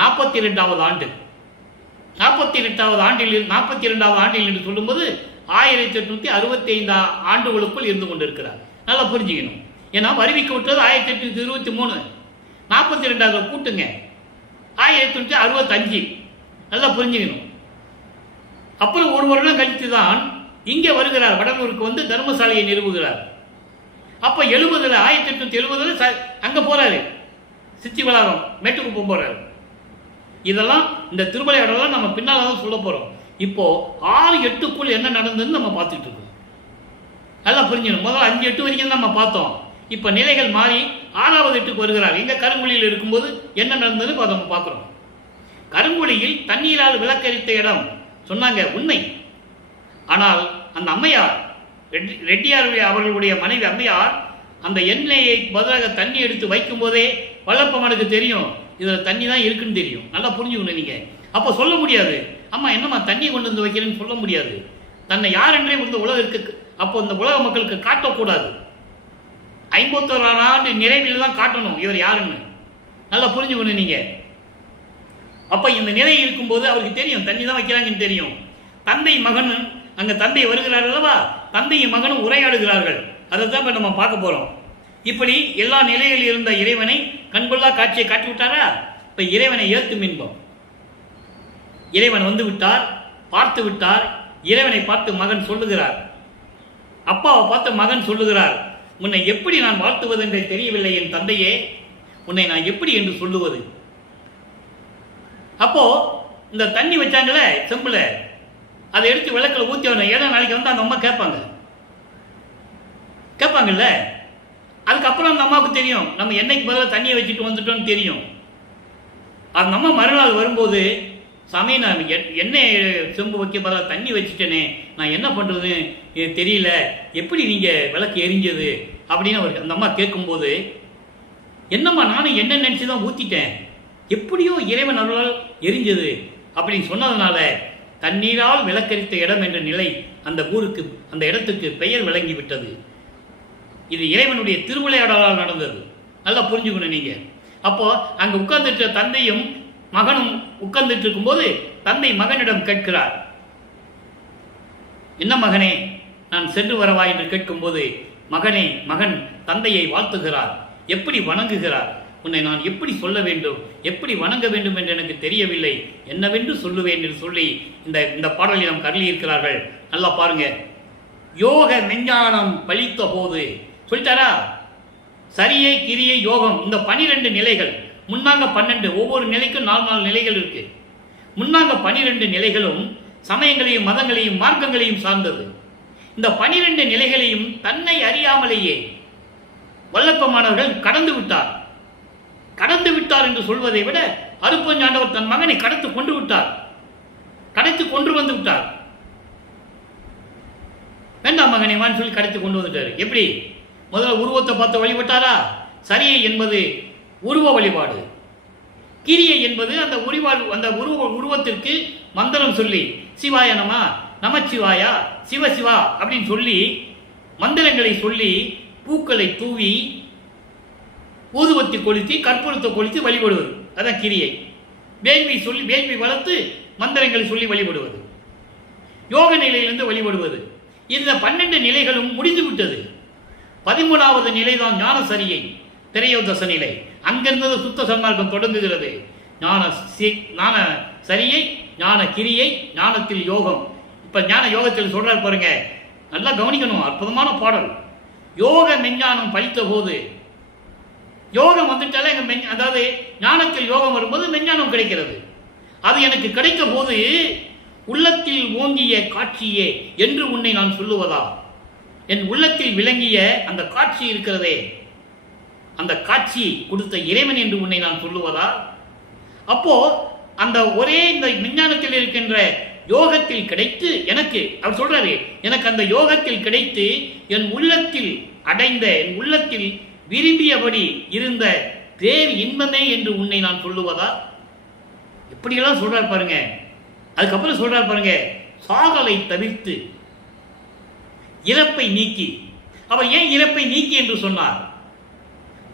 42வது ஆண்டு. 42வது ஆண்டில் என்று சொல்லும்போது 1865 ஆண்டுகளுக்குள் இருந்து கொண்டிருக்கிறார். நல்லா புரிஞ்சுக்கணும். ஏன்னா அறிவிக்க விட்டது 1823. 42வது கூட்டுங்க 1865. நல்லா புரிஞ்சுக்கணும். அப்புறம் 1 வருடம் கழித்து தான் இங்கே வருகிறார். வடலூருக்கு வந்து தர்மசாலையை நிறுவுகிறார். அப்ப 1870 அங்க போறாரு. சித்தி வளாகம் மேட்டுக்குப்பம் போறாரு. இதெல்லாம் இந்த திருமலையோடலாம் நம்ம பின்னால தான் சொல்ல போறோம். இப்போ 6-8க்குள் என்ன நடந்ததுன்னு நம்ம பார்த்துட்டு இருக்கோம். நல்லா புரிஞ்சுக்கணும். முதல்ல 5-8 வரைக்கும் நம்ம பார்த்தோம். இப்ப நிலைகள் மாறி 6வது 8க்கு வருகிறார். இங்க கருங்குழியில் இருக்கும்போது என்ன நடந்ததுன்னு நம்ம பார்க்கிறோம். கருங்குழியில் தண்ணீரால் விளக்கரித்த இடம் சொன்னாங்க, உண்மை. ஆனால் அந்த அம்மையார் ரெட்டியார் அவர்களுடைய மனைவி அம்மையார் அந்த எண்ணெயை பதிலாக தண்ணி எடுத்து வைக்கும் போதே வல்லப்பெருமானுக்கு தெரியும் இதுல தண்ணி தான் இருக்குன்னு தெரியும். நல்லா புரிஞ்சுக்கணும் நீங்க. அப்போ சொல்ல முடியாது, அம்மா என்னம்மா தண்ணி கொண்டு வந்து வைக்கிறேன்னு சொல்ல முடியாது. தன்னை யார் என்றே இந்த உலகிற்கு அப்போ இந்த உலக மக்களுக்கு காட்டக்கூடாது. 51 ஆண்டு நிறைவில் தான் காட்டணும் இவர் யாருன்னு. நல்லா புரிஞ்சுக்கணும் நீங்க. அப்ப இந்த நிலை இருக்கும்போது அவருக்கு தெரியும் தண்ணி தான் வைக்கிறாங்கன்னு தெரியும். தந்தை மகன் அங்க தந்தை வருகிறார் அல்லவா, தந்தையும் மகனும் உரையாடுகிறார்கள். அதை தான் இப்ப நம்ம பார்க்க போறோம். இப்படி எல்லா நிலையில் இருந்த இறைவனை கண்கொள்ளா காட்சியை காட்டி விட்டாரா? இப்ப இறைவனை ஏத்தும் இன்பம். இறைவன் வந்து விட்டார், பார்த்து விட்டார். இறைவனை பார்த்து மகன் சொல்லுகிறார், அப்பாவை பார்த்து மகன் சொல்லுகிறார், உன்னை எப்படி நான் வாழ்த்துவது என்று தெரியவில்லை என் தந்தையே, உன்னை நான் எப்படி என்று சொல்லுவது. அப்போ இந்த தண்ணி வச்சாங்களே செம்புல, அதை எடுத்து விளக்கில் ஊற்றி வரணும். ஏன்னா நாளைக்கு வந்து அந்த அம்மா கேட்பாங்கல்ல. அதுக்கப்புறம் அந்த அம்மாவுக்கு தெரியும் நம்ம எண்ணெய்க்கு பதிலாக தண்ணியை வச்சுட்டு வந்துட்டோம்னு தெரியும். அந்த அம்மா மறுநாள் வரும்போது, சாமி நான் எண்ணெய் செம்பு வைக்க பதிலாக தண்ணி வச்சுட்டேனே, நான் என்ன பண்ணுறது தெரியல, எப்படி நீங்கள் விளக்கு எரிஞ்சது அப்படின்னு அவர் அந்த அம்மா கேட்கும்போது, என்னம்மா நானும் என்ன நினச்சி தான் ஊற்றிட்டேன், எப்படியோ இறைவன் அருளால் எரிஞ்சது அப்படின்னு சொன்னதுனால தண்ணீரால் விளக்கரித்த இடம் என்ற நிலை அந்த ஊருக்கு, அந்த இடத்துக்கு பெயர் விளங்கி விட்டது. இது இறைவனுடைய திருவிளையாடலால் நடந்தது. நல்லா புரிஞ்சுக்கணும் நீங்க. அப்போ அங்க உட்கார்ந்துட்ட தந்தையும் மகனும் உட்கார்ந்துட்டு இருக்கும்போது தந்தை மகனிடம் கேட்கிறார், என்ன மகனே நான் சென்று வரவா என்று கேட்கும்போது மகன் தந்தையை வாழ்த்துகிறார், எப்படி வணங்குகிறார். உன்னை நான் எப்படி சொல்ல வேண்டும், எப்படி வணங்க வேண்டும் என்று எனக்கு தெரியவில்லை, என்னவென்று சொல்லுவேன் என்று சொல்லி இந்த பாடலில் நாம் கருளி இருக்கிறார்கள். நல்லா பாருங்க. யோக மெஞ்ஞானம் பழித்த போது சொல்லிட்டாரா, சரியை கிரியை யோகம், இந்த 12 நிலைகள், முன்னாங்க 12, ஒவ்வொரு நிலைக்கும் 4 நிலைகள் இருக்கு. முன்னாங்க 12 நிலைகளும் சமயங்களையும் மதங்களையும் மார்க்கங்களையும் சார்ந்தது. இந்த 12 நிலைகளையும் தன்னை அறியாமலேயே வல்லப்பமானவர்கள் கடந்து விட்டார் என்று சொல்வதை விட அருப்பஞ்சாண்டவர் தன் மகனை கடத்து கொண்டு வந்து விட்டார். வேண்டாம் மகனை வான்னு சொல்லி கடத்தி கொண்டு வந்துட்டாரு. எப்படி? முதல்ல உருவத்தை பார்த்து வழிபட்டாரா? சரியை என்பது உருவ வழிபாடு, கிரியை என்பது அந்த உருவத்திற்கு மந்திரம் சொல்லி சிவாய நமச்சிவாயா சிவசிவா அப்படின்னு சொல்லி மந்திரங்களை சொல்லி பூக்களை தூவி ஊதுவத்தி கொளுத்தி கற்பூரத்தை கொளுத்தி வழிபடுவது, அதான் கிரியை. வேள்வி வளர்த்து மந்திரங்களை சொல்லி வழிபடுவது, யோக நிலையிலிருந்து வழிபடுவது. இந்த 12 நிலைகளும் முடிந்து விட்டது. 13வது நிலைதான் ஞான சரியை, திரையோதச நிலை. அங்கிருந்தது சுத்த சன்மார்க்கம் தொடங்குகிறது. ஞான சரியை, ஞான கிரியை, ஞானத்தில் யோகம். இப்ப ஞான யோகத்தில் சொல்றார் பாருங்க, நல்லா கவனிக்கணும், அற்புதமான பாடல். யோக மெஞ்ஞானம் பழித்த போது, யோகம் வந்துட்டாலே அதாவது ஞானத்தில் யோகம் வரும்போது மெஞ்ஞானம் கிடைக்கிறது. அது எனக்கு கிடைத்த போது உள்ளத்தில் ஓங்கிய காட்சியே என்று உன்னை நான் சொல்லுவதா, என் உள்ளத்தில் விளங்கிய அந்த காட்சி இருக்கிறதே, அந்த காட்சி கொடுத்த இறைவன் என்று உன்னை நான் சொல்லுவதா? அப்போ அந்த ஒரே இந்த விஞ்ஞானத்தில் இருக்கின்ற யோகத்தில் கிடைத்து எனக்கு, அவர் சொல்றாரு, எனக்கு அந்த யோகத்தில் கிடைத்து என் உள்ளத்தில் அடைந்த, என் உள்ளத்தில் விரும்பியபடி இருந்த பேர் இன்பமே என்று உன்னை நான் சொல்லுவதா? எப்படியெல்லாம் சொல்றார் பாருங்க. அதுக்கப்புறம் சொல்றார் பாருங்க, சாகலை தவிர்த்து இறப்பை நீக்கி. அவர் ஏன் இறப்பை நீக்கி என்று சொன்னார்?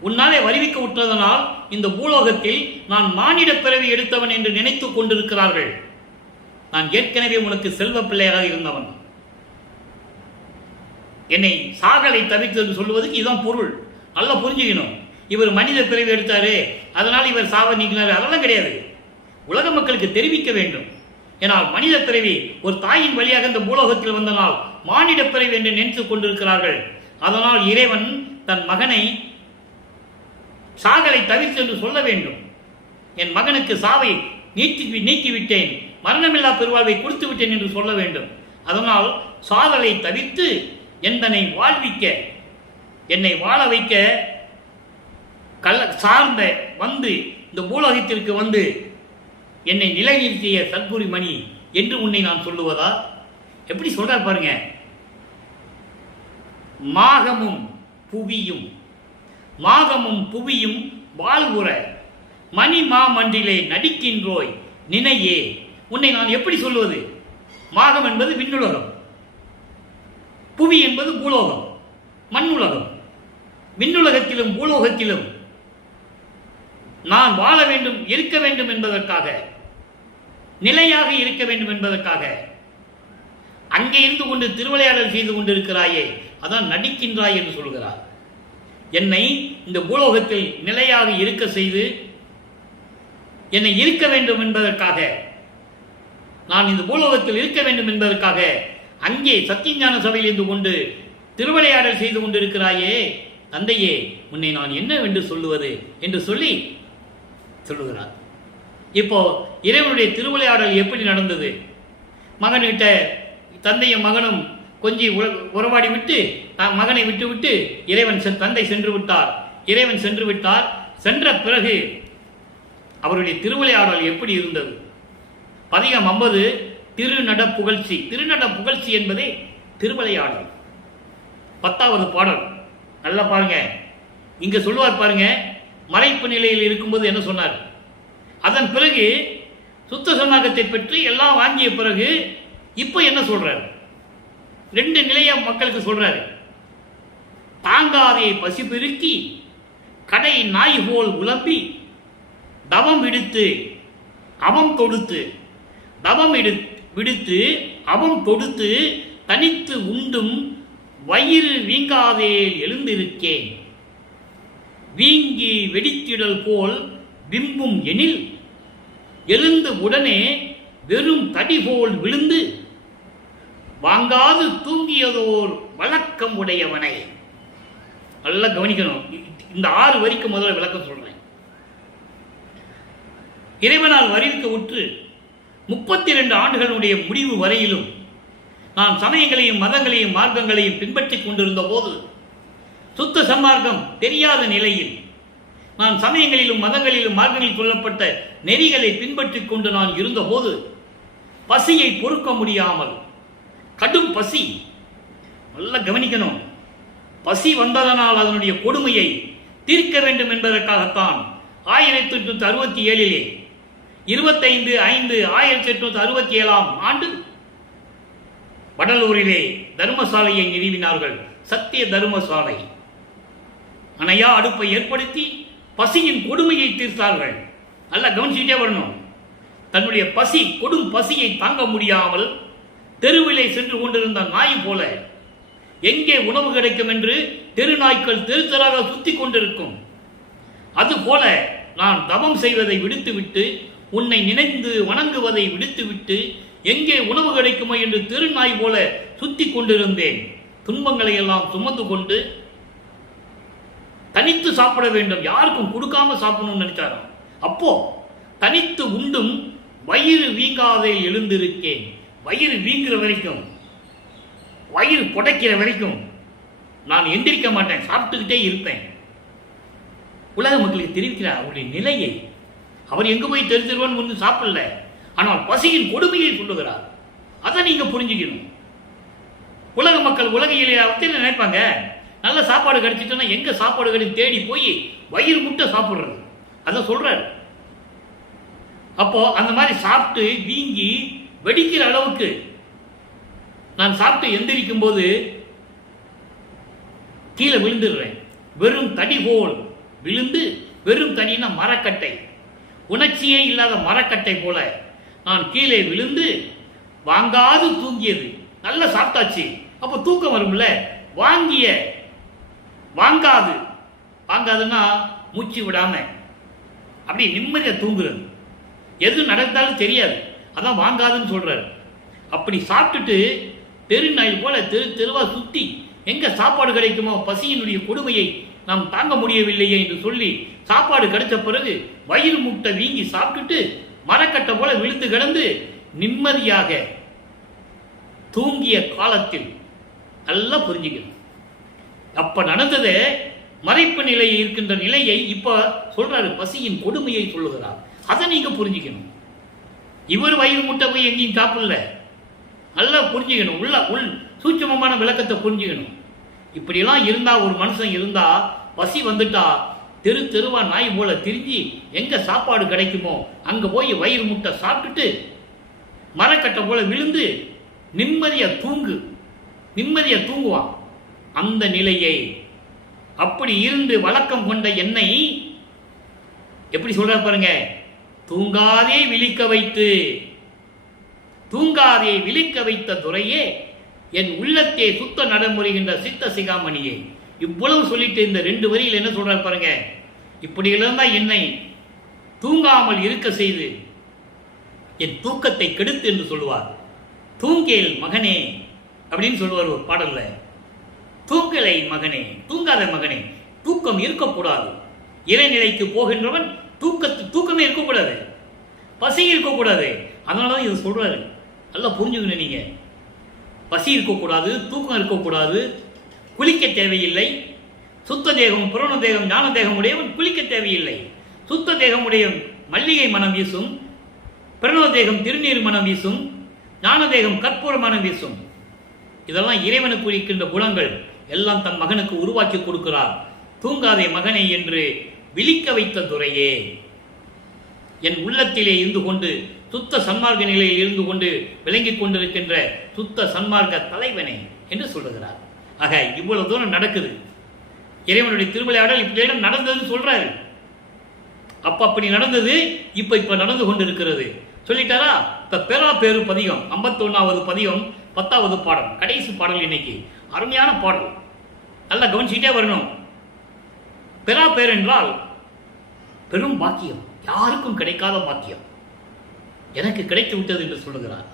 உன்னாலே வருவிக்க விட்டதனால் இந்த பூலோகத்தில் நான் மானிட பிறவி எடுத்தவன் என்று நினைத்துக் கொண்டிருக்கிறார்கள். நான் ஏற்கனவே உனக்கு செல்வ பிள்ளையாக இருந்தவன். என்னை சாகலை தவிர்த்து என்று சொல்லுவதுக்கு இதுதான் பொருள். நல்லா புரிஞ்சுக்கணும். இவர் மனித பிறவி எடுத்தாரு, அதனால் இவர் சாவ நீக்கினார், அதெல்லாம் கிடையாது. உலக மக்களுக்கு தெரிவிக்க வேண்டும். ஏனால் மனித பிறவி ஒரு தாயின் வழியாக இந்த பூலோகத்தில் வந்தனால் மானிட பிறவி என்று நினைத்துக் கொண்டிருக்கிறார்கள். அதனால் இறைவன் தன் மகனை சாகலை தவிர்த்து என்று சொல்ல வேண்டும். என் மகனுக்கு சாவை நீக்கிவிட்டேன், மரணமில்லா பெருவாழ்வை கொடுத்து விட்டேன் என்று சொல்ல வேண்டும். அதனால் சாதலை தவிர்த்து என்னை வாழ்விக்க, என்னை வாழ வைக்க சார்ந்த வந்து இந்த பூலோகத்திற்கு வந்து என்னை நிலைநிறுத்திய சத்குரு மணி என்று உன்னை நான் சொல்லுவதா? எப்படி சொல்றார் பாருங்க. மாகமும் புவியும் வாழ்வுற மணி மாமன்றிலே நடிக்கின்றோய் நினையே. உன்னை நான் எப்படி சொல்லுவது? மாகம் என்பது விண்ணுலகம், புவி என்பது பூலோகம், மண்ணுலகம். விண்ணுலகத்திலும் பூலோகத்திலும் நான் வாழ வேண்டும், இருக்க வேண்டும் என்பதற்காக, நிலையாக இருக்க வேண்டும் என்பதற்காக அங்கே இருந்து கொண்டு திருவிளையாடல் செய்து கொண்டிருக்கிறாயே, அதான் நடிக்கின்றாய் என்று சொல்கிறார். என்னை இந்த பூலோகத்தில் நிலையாக இருக்க செய்து என்னை இருக்க வேண்டும் என்பதற்காக, நான் இந்த பூலோகத்தில் இருக்க வேண்டும் என்பதற்காக அங்கே சத்தியஞான சபையில் இருந்து கொண்டு திருவிளையாடல் செய்து கொண்டிருக்கிறாயே தந்தையே, உன்னை நான் என்னவென்று சொல்லுவது என்று சொல்லி சொல்லுகிறார். இப்போ இறைவனுடைய திருவிளையாடல் எப்படி நடந்தது? மகன்கிட்ட தந்தையும் மகனும் கொஞ்சி உறவாடி விட்டு மகனை விட்டு இறைவன் தந்தை சென்று விட்டார். இறைவன் சென்று விட்டார். சென்ற பிறகு அவருடைய திருவிளையாடல் எப்படி இருந்தது? பதிகம் 50 திருநட புகழ்ச்சி. திருநட புகழ்ச்சி என்பதே திருவிளையாடல். 10வது பாடல் நல்லா பாருங்க. இங்க சொல்லுவார் பாருங்க, மறைப்பு நிலையில் இருக்கும்போது என்ன சொன்னார்? அதன் பிறகு சுத்த சன்மார்க்கத்தை பற்றி எல்லாம் வாங்கிய பிறகு இப்ப என்ன சொல்றாரு? 2 நிலைய மக்களுக்கு சொல்றாரு. தாங்காதே பசி பெருக்கி கடை நாய் போல் உலம்பி தவம் விடுத்து அவம் தொடுத்து தவம் விடுத்து அவம் தொடுத்து தனித்து உண்டும் வயிறு வீங்காதே எழுந்திருக்கேன். வீங்கி வெடித்திடல் போல் விம்பும் எனில் எழுந்து உடனே வெறும் தடி போல் விழுந்து வாங்காது தூங்கியதோர் வழக்கம் உடையவனை. நல்லா கவனிக்கணும். இந்த 6 வரிக்கு முதல்ல விளக்கம் சொல்றேன். இறைவனால் வரிவிக்க உற்று 32 ஆண்டுகளுடைய முடிவு வரையிலும் நான் சமயங்களையும் மதங்களையும் மார்க்கங்களையும் பின்பற்றிக் கொண்டிருந்த போது, சுத்த சன்மார்க்கம் தெரியாத நிலையில் நான் சமயங்களிலும் மதங்களிலும் மார்க்கங்களில் சொல்லப்பட்ட நெறிகளை பின்பற்றிக் கொண்டு நான் இருந்தபோது பசியை பொறுக்க முடியாமல், கடும் பசி, நல்லா கவனிக்கணும், பசி வந்ததனால் அதனுடைய கொடுமையை தீர்க்க வேண்டும் என்பதற்காகத்தான் 1867 25/5/1867 ஆண்டு வடலூரிலே தர்மசாலையை நிறுவினார்கள். சத்திய தர்மசாலை. அணையா அடுப்பை ஏற்படுத்தி பசியின் கொடுமையை தீர்த்தார்கள். நல்லா கவனிச்சுட்டே வரணும். தன்னுடைய பசி, கொடும் பசியை தாங்க முடியாமல் தெருவிலே சென்று கொண்டிருந்த நாய் போல, எங்கே உணவு கிடைக்கும் என்று தெரு நாய்க்கள் தெரு தெருவாக சுத்தி கொண்டிருக்கும். அதுபோல நான் தவம் செய்வதை விடுத்துவிட்டு, உன்னை நினைந்து வணங்குவதை விடுத்துவிட்டு, எங்கே உணவு கிடைக்குமோ என்று திருநாய் போல சுத்தி கொண்டிருந்தேன். துன்பங்களை எல்லாம் சுமந்து கொண்டு தனித்து சாப்பிட வேண்டும், யாருக்கும் கொடுக்காம சாப்பிடணும்னு நினைச்சாராம். அப்போ தனித்து உண்டும் வயிறு வீங்காதே எழுந்திருக்கேன். வயிறு வீங்குற வரைக்கும், வயிறு புடைக்கிற வரைக்கும் நான் எந்திரிக்க மாட்டேன், சாப்பிட்டுக்கிட்டே இருப்பேன். உலக மக்களுக்கு தெரிவிக்கிறார் அவருடைய நிலையை. அவர் எங்க போய் தெரிஞ்சிருவான்னு ஒன்று சாப்பிடல, ஆனால் பசியின் கொடுமையை சொல்லுகிறார். அதை நீங்க புரிஞ்சுக்கணும். உலக மக்கள் உலகையிலே நினைப்பாங்க, நல்ல சாப்பாடு கிடைச்சிட்டோன்னா எங்க சாப்பாடுகளையும் தேடி போய் வயிறு முட்டை சாப்பிடுறது. அதை சொல்றாரு. அப்போ அந்த மாதிரி சாப்பிட்டு வீங்கி வெடிக்கிற அளவுக்கு நான் சாப்பிட்டு எந்திரிக்கும் போது கீழே விழுந்துடுறேன். வெறும் தடி போல் விழுந்து, வெறும் தடினா மரக்கட்டை, உணர்ச்சியே இல்லாத மரக்கட்டை போல நான் கீழே விழுந்து வாங்காது தூங்கியது. நல்லா சாப்பிட்டாச்சு, அப்போ தூக்கம் வரும்ல. வாங்காதுன்னா மூச்சு விடாம அப்படி நிம்மதியா தூங்குறது. எது நடந்தாலும் தெரியாது, அதான் வாங்காதுன்னு சொல்றாரு. அப்படி சாப்பிட்டுட்டு தெரு நாய் போல தெருவா சுத்தி எங்க சாப்பாடு கிடைக்குமோ, பசியினுடைய கொடுமையை நாம் தாங்க முடியவில்லையே என்று சொல்லி சாப்பாடு கிடைச்ச பிறகு வயிறு முட்டை வீங்கி சாப்பிட்டுட்டு மரக்கட்டை போல விழுந்து கிடந்து நிம்மதியாக தூங்கிய காலத்தில் நல்லா புரிஞ்சுக்கணும். அப்ப நடந்தது மறைப்பு நிலை இருக்கின்ற நிலையை இப்ப சொல்றாரு. பசியின் கொடுமையை சொல்லுகிறார். அதை நீங்க புரிஞ்சுக்கணும். இவர் வயிறு முட்டை போய் எங்கேயும் சாப்பிடல. நல்லா புரிஞ்சுக்கணும். உள் சூட்சமமான விளக்கத்தை புரிஞ்சுக்கணும். இப்படியெல்லாம் இருந்தா, ஒரு மனுஷன் இருந்தா பசி வந்துட்டா தெருவா நாய் போல திரிஞ்சு எங்க சாப்பாடு கிடைக்குமோ அங்க போய் வயிறு முட்டை சாப்பிட்டுட்டு மரக்கட்டை போல விழுந்து நிம்மதியா தூங்குவான். அந்த நிலையை அப்படி இருந்து வழக்கம் கொண்ட என்னை எப்படி சொல்ற பாருங்க. தூங்காதே விழிக்க வைத்த துறையே, என் உள்ளத்தே சுத்த நடைமுறைகின்ற சித்த சிகாமணியே. இவ்வளவு சொல்லிட்டு இந்த 2 வரியில் என்ன சொல்றாரு பாருங்க. இப்படி இருந்தால் என்னை தூங்காமல் இருக்க செய்து என் தூக்கத்தை கெடுத்து என்று சொல்லுவார். தூங்கேல் மகனே அப்படின்னு சொல்லுவார் ஒரு பாடல்ல. தூங்கலை மகனே, தூங்காத மகனே. தூக்கம் இருக்கக்கூடாது. இறைநிலைக்கு போகின்றவன் தூக்கமே இருக்கக்கூடாது, பசி இருக்கக்கூடாது. அதனாலதான் இது சொல்றாரு. நல்லா புரிஞ்சுக்கணும். நீங்கள் பசி இருக்கக்கூடாது, தூக்கம் இருக்கக்கூடாது, குளிக்க தேவையில்லை. சுத்த தேகம் பூரண தேகம் ஞான தேகம் உடையவன் குளிக்க தேவையில்லை. சுத்த தேகம் உடைய மல்லிகை மனம் வீசும், பிரணவ தேகம் திருநீர் மனம் வீசும், ஞான தேகம் கற்பூர மனம் வீசும். இதெல்லாம் இறைவனுக்கு குறிக்கின்ற குணங்கள் எல்லாம் தன் மகனுக்கு உருவாக்கி கொடுக்கிறார். தூங்காதே மகனை என்று விழிக்க வைத்த துரையே, என் உள்ளத்திலே இருந்து கொண்டு சுத்த சன்மார்க்க நிலையில் இருந்து கொண்டு விளங்கிக் கொண்டிருக்கின்ற சுத்த சன்மார்க்க தலைவனே என்று சொல்லுகிறார். ஆக இவ்வளவு தூரம் நடக்குது. இறைவனுடைய திருவிளையாடல் இப்படி நடந்ததுன்னு சொல்றாரு. அப்ப அப்படி நடந்தது, இப்ப நடந்து கொண்டிருக்கிறது சொல்லிட்டாரா. இப்ப பெறா பேரு பதிகம் 51வது பதிகம் 10வது பாடல், கடைசி பாடல். இன்னைக்கு அருமையான பாடல், நல்லா கவனிச்சுக்கிட்டே வரணும். பெறா பேர் என்றால் பெரும் பாக்கியம், யாருக்கும் கிடைக்காத பாக்கியம் எனக்கு கிடைத்து விட்டது என்று சொல்லுகிறார்.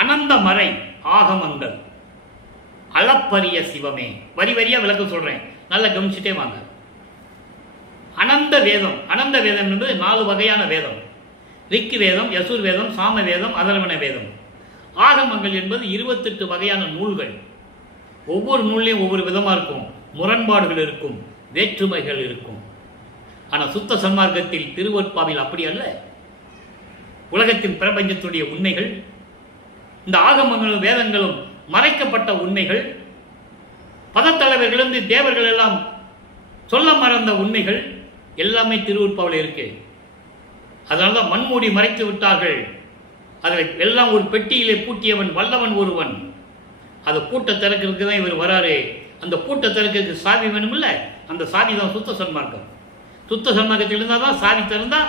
அனந்த மறை ஆகமங்கள் அளப்பரிய சிவமே. வரி வரியா விளக்கம் சொல்றேன், நல்லா கவனிச்சுட்டே வாங்க. அனந்த வேதம், அனந்த வேதம் என்பது 4 வகையான வேதம். ரிக்கு வேதம், யசுர் வேதம், சாம வேதம், அதர்வண வேதம். ஆகமங்கள் என்பது 28 வகையான நூல்கள். ஒவ்வொரு நூல்லையும் ஒவ்வொரு விதமாக இருக்கும், முரண்பாடுகள் இருக்கும், வேற்றுமைகள் இருக்கும். ஆனால் சுத்த சன்மார்க்கத்தில் திருவொற்பாவில் அப்படி அல்ல. உலகத்தின் பிரபஞ்சத்துடைய உண்மைகள், இந்த ஆகமங்களும் வேதங்களும் மறைக்கப்பட்ட உண்மைகள், பதத்தலைவர்களிருந்து தேவர்கள் எல்லாம் சொல்ல மறந்த உண்மைகள் எல்லாமே திருவொற்பாவில் இருக்கு. அதனால்தான் மண்மூடி மறைத்து விட்டார்கள். அதில் எல்லாம் ஒரு பெட்டியிலே பூட்டியவன் வல்லவன் ஒருவன். அதை பூட்ட திறக்கிறதுக்கு தான் இவர் வராரு. அந்த பூட்ட திறக்கிறதுக்கு சாவி வேணுமில்ல, அந்த சாவி தான் சுத்த சன்மார்க்கம். சுத்த சன்மார்க்கத்தில் இருந்தால் தான் சாவி திறந்தா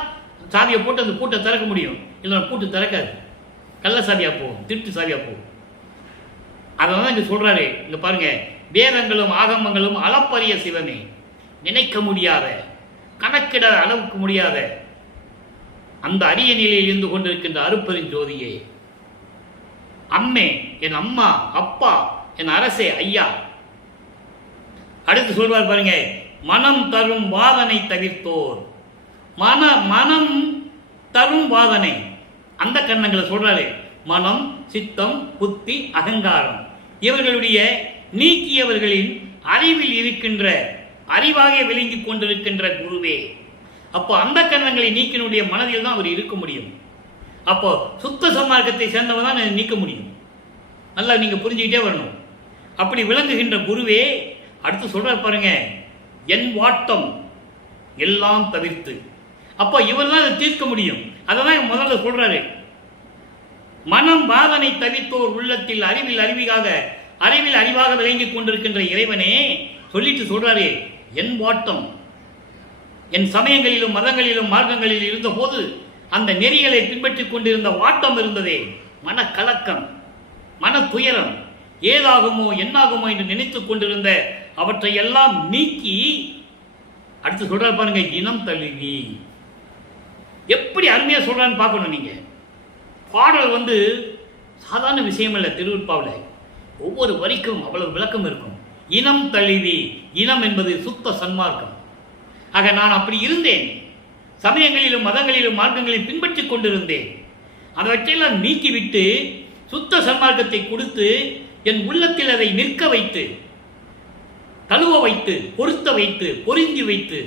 சாவியை போட்டு அந்த பூட்டை திறக்க முடியும். இல்லைன்னா பூட்டு திறக்காது, கள்ள சாவியாக போகும், திருட்டு சாவியாக போகும். அதனால தான் இங்கே சொல்றாரு. இங்கே பாருங்க, வேதங்களும் ஆகமங்களும் அளப்பரிய சிவமே, நினைக்க முடியாத, கணக்கிட அளவுக்கு முடியாத அந்த அரிய நிலையில் இருந்து கொண்டிருக்கின்ற அருப்பெரும் ஜோதியே, அம்மே, என் அம்மா, அப்பா, என் அரசே, ஐயா. அடுத்து சொல்வார் பாருங்க, மனம் தரும் வாதனை தவிர்த்தோர். மனம் தரும் வாதனை, அந்த கண்ணங்களை சொல்றாரு. மனம், சித்தம், புத்தி, அகங்காரம் இவர்களுடைய நீக்கியவர்களின் அறிவில் இருக்கின்ற, அறிவாக விளங்கிக் கொண்டிருக்கின்ற குருவே. அப்போ அந்த கண்ணங்களை நீக்கினுடைய மனதில் தான் அவர் இருக்க முடியும். அப்போ சுத்த சன்மார்க்கத்தை சேர்ந்தவன் தான் நீக்க முடியும். நல்லா நீங்க புரிஞ்சுக்கிட்டே வரணும். அப்படி விளங்குகின்ற குருவே அடுத்து சொல்ற பாருங்க, என் வாட்டம் எல்லாம் தவிர்த்து. அப்போ இவர் தான் அதை தீர்க்க முடியும். அதை தான் முதல்ல சொல்றாரு. மனம் வாதனை தவிர்த்தோர் உள்ளத்தில் அறிவில் அறிவாக விளங்கிக் கொண்டிருக்கின்ற இறைவனே சொல்லிட்டு சொல்றாரு, என் வாட்டம், என் சமயங்களிலும் மதங்களிலும் மார்க்கங்களில் இருந்த போது அந்த நெறிகளை பின்பற்றிக் கொண்டிருந்த வாட்டம் இருந்ததே, மனக்கலக்கம், மன துயரம், ஏதாகுமோ என்னாகுமோ என்று நினைத்துக் கொண்டிருந்த அவற்றை எல்லாம் நீக்கி அடுத்து சொல்ற பாருங்க, இனம் தழுவி. எப்படி அருமையா சொல்றான்னு பார்க்கணும். நீங்க பாடல் சாதாரண விஷயம் இல்லை. திருவொற்பாவில் ஒவ்வொரு வரிக்கும் அவ்வளவு விளக்கம் இருக்கும். இனம் தழுவி, இனம் என்பது சுத்த சன்மார்க்கம். ஆக நான் அப்படி இருந்தேன், சமயங்களிலும் மதங்களிலும் மார்க்கங்களிலும் பின்பற்றிக் கொண்டிருந்தேன். அவற்றையெல்லாம் நீக்கிவிட்டு சுத்த சன்மார்க்கத்தை கொடுத்து என் உள்ளத்தில் அதை நிற்க வைத்து, தழுவ வைத்து, பொருத்த வைத்து, பொருந்தி வைத்து,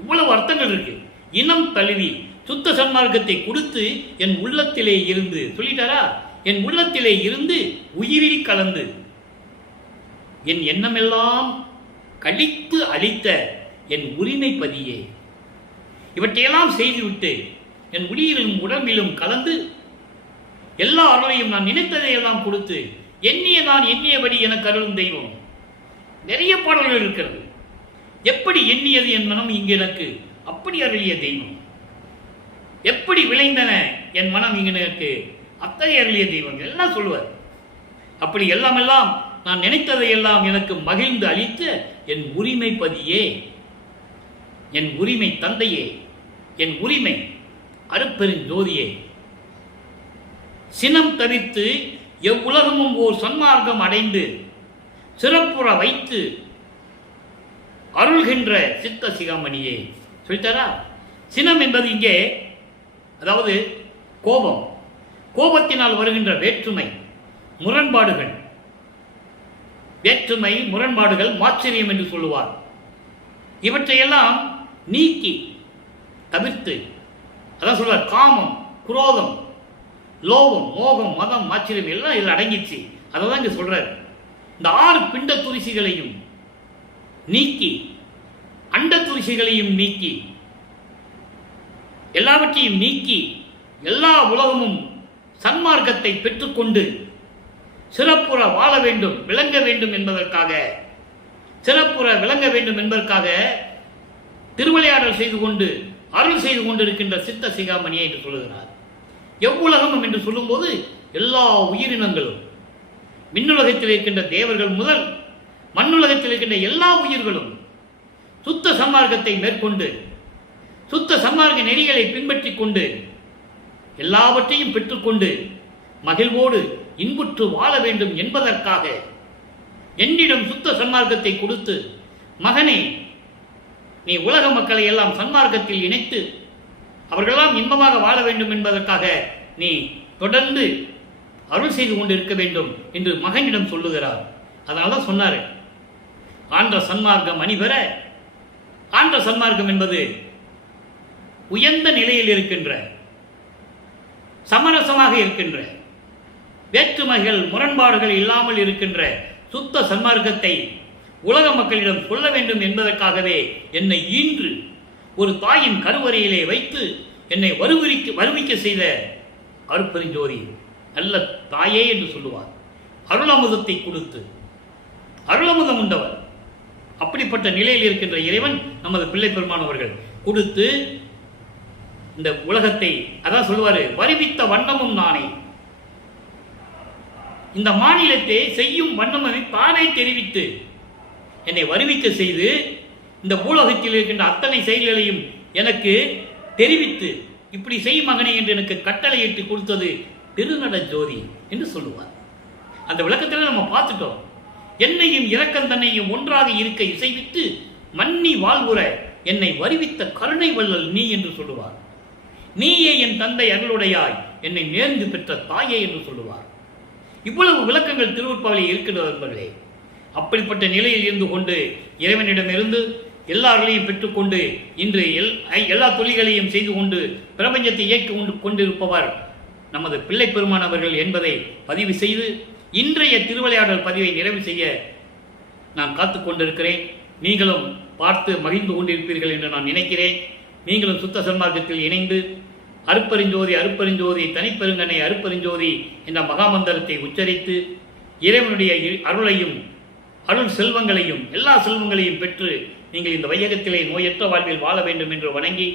இவ்வளவு அர்த்தங்கள் இருக்கு. இனம் தழுவி சுத்த சன்மார்க்கத்தை கொடுத்து என் உள்ளத்திலே இருந்து சொல்லிட்டாரா, என் உள்ளத்திலே இருந்து உயிரில் கலந்து என் எண்ணமெல்லாம் கழித்து அளித்த என் உரிமை பதியே. இவற்றையெல்லாம் செய்துவிட்டு என் உயிரிலும் உடம்பிலும் கலந்து எல்லா அருளையும் நான் நினைத்ததையெல்லாம் கொடுத்து நான் எண்ணியபடி எனக்கு அருளும் தெய்வம். நிறைய பாடல்கள் இருக்கிறது. எப்படி எண்ணியது என் மனம் இங்கு எனக்கு அப்படி அருளிய தெய்வம். எப்படி விளைந்தன என் மனம் இங்கு எனக்கு அத்தகைய அருளிய தெய்வம் எல்லாம் சொல்லுவார். அப்படி எல்லாம் நான் நினைத்ததையெல்லாம் எனக்கு மகிழ்ந்து அளித்த என் உரிமை பதியே, என் உரிமை தந்தையே, என் உரிமை அருப்பெருஞ்சோதியே. சினம் தவிர்த்து எவ்வுலகமும் ஓர் சன்மார்க்கம் அடைந்து சிறப்புற வைத்து அருள்கின்ற சித்த சிகாமணியே. சொல்லிட்டாரா? சினம் என்பது இங்கே அதாவது கோபம். கோபத்தினால் வருகின்ற வேற்றுமை, முரண்பாடுகள், வேற்றுமை முரண்பாடுகள் மாச்சரியம் என்று சொல்லுவார். இவற்றையெல்லாம் நீக்கி தவிர்த்து, அதான் சொல்வார், காமம், குரோதம், லோகம், மோகம், மதம், ஆச்சரியம் எல்லாம் இதில் அடங்கிச்சு. அதை தான் இங்கே சொல்றார். இந்த 6 பிண்ட துரிசிகளையும் நீக்கி, அண்ட துரிசிகளையும் நீக்கி, எல்லாவற்றையும் நீக்கி, எல்லா உலகமும் சன்மார்க்கத்தை பெற்றுக்கொண்டு சிறப்புற வாழ வேண்டும், விளங்க வேண்டும் என்பதற்காக, சிறப்புற விளங்க வேண்டும் என்பதற்காக திருவிளையாடல் செய்து கொண்டு அருள் செய்து கொண்டிருக்கின்ற சித்த சிகாமணியை என்று சொல்லுகிறார். எவ்வுலகமும் என்று சொல்லும்போது எல்லா உயிரினங்களும், விண்ணுலகத்தில் இருக்கின்ற தேவர்கள் முதல் மண்ணுலகத்தில் இருக்கின்ற எல்லா உயிர்களும் சுத்த சன்மார்க்கத்தை மேற்கொண்டு, சுத்த சன்மார்க்க நெறிகளை பின்பற்றி கொண்டு, எல்லாவற்றையும் பெற்றுக்கொண்டு மகிழ்வோடு இன்புற்று வாழ வேண்டும் என்பதற்காக என்னிடம் சுத்த சன்மார்க்கத்தை கொடுத்து, மகனே, நீ உலக மக்களை எல்லாம் சன்மார்க்கத்தில் இணைத்து அவர்களெல்லாம் இன்பமாக வாழ வேண்டும் என்பதற்காக நீ தொடர்ந்து அருள் செய்து கொண்டு இருக்க வேண்டும் என்று மகனிடம் சொல்லுகிறார். அதனால்தான் சொன்னார், ஆன்ற சன்மார்க்கம் அணிபெற. ஆன்ற சன்மார்க்கம் என்பது உயர்ந்த நிலையில் இருக்கின்ற, சமரசமாக இருக்கின்ற, வேற்றுமைகள் முரண்பாடுகள் இல்லாமல் இருக்கின்ற சுத்த சன்மார்க்கத்தை உலக மக்களிடம் சொல்ல வேண்டும் என்பதற்காகவே என்னை ஈன்று ஒரு தாயின் கருவறையிலே வைத்து என்னை வருவிக்க செய்த அருட்பெருஞ்சோதி நல்ல தாயே என்று சொல்லுவார். அருளமுதத்தை கொடுத்து, அருளமுதம் உண்டவர். அப்படிப்பட்ட நிலையில் இருக்கின்ற இறைவன் நமது பிள்ளை பெருமானவர்கள் கொடுத்து இந்த உலகத்தை, அதான் சொல்லுவாரு, வருவித்த வண்ணமும் நானே, இந்த மாநிலத்தை செய்யும் வண்ணமை தானே தெரிவித்து என்னை வருவிக்க செய்து இந்த பூலோகத்தில் இருக்கின்ற அத்தனை செயல்களையும் எனக்கு தெரிவித்து, இப்படி செய் மகனே என்று எனக்கு கட்டளையிட்டு கொடுத்தது திருநட ஜோதி என்று சொல்லுவார். அந்த விளக்கத்தில் நம்ம பார்த்துட்டோம். என்னையும் இரக்கம் தன்னையும் ஒன்றாக இருக்க இசைவித்து மன்னி வாழ்வுற என்னை வருவித்த கருணை வள்ளல் நீ என்று சொல்லுவார். நீயே என் தந்தை அருளுடையாய் என்னை நேர்ந்து பெற்ற தாயே என்று சொல்லுவார். இவ்வளவு விளக்கங்கள் திருவருட்பாவிலே இருக்கின்றது என்பர்களே. அப்படிப்பட்ட நிலையில் இருந்து கொண்டு இறைவனிடமிருந்து எல்லார்களையும் பெற்றுக்கொண்டு இன்று எல்லா தொழில்களையும் செய்து கொண்டு பிரபஞ்சத்தை இயக்கி கொண்டிருப்பவர் நமது பிள்ளை பெருமானவர்கள் என்பதை பதிவு செய்து இன்றைய திருவிளையாடல் பதிவை நிறைவு செய்ய நான் காத்து கொண்டிருக்கிறேன். நீங்களும் பார்த்து மகிழ்ந்து கொண்டிருப்பீர்கள் என்று நான் நினைக்கிறேன். நீங்களும் சுத்த சன்மார்க்கத்தில் இணைந்து அருட்பெருஞ்சோதி அருட்பெருஞ்சோதி தனிப்பெருங்கனை அருட்பெருஞ்சோதி என்ற மகாமந்திரத்தை உச்சரித்து இறைவனுடைய அருளையும் அருள் செல்வங்களையும் எல்லா செல்வங்களையும் பெற்று நீங்கள் இந்த வையகத்திலே நோயற்ற வாழ்வில் வாழ வேண்டும் என்று வணங்கி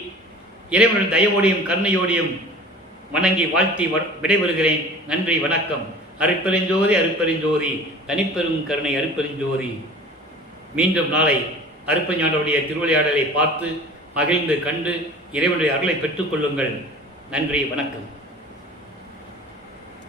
இறைவனுடைய தயவோடையும் கருணையோடையும் வணங்கி வாழ்த்தி விடைபெறுகிறேன். நன்றி, வணக்கம். அருட்பெருஞ்சோதி அருட்பெருஞ்சோதி தனிப்பெரும் கருணை அருட்பெருஞ்சோதி. மீண்டும் நாளை அருட்பெருஞ்சாண்டவருடைய திருவிளையாடலை பார்த்து மகிழ்ந்து கண்டு இறைவனுடைய அருளை பெற்றுக்கொள்ளுங்கள். நன்றி, வணக்கம்.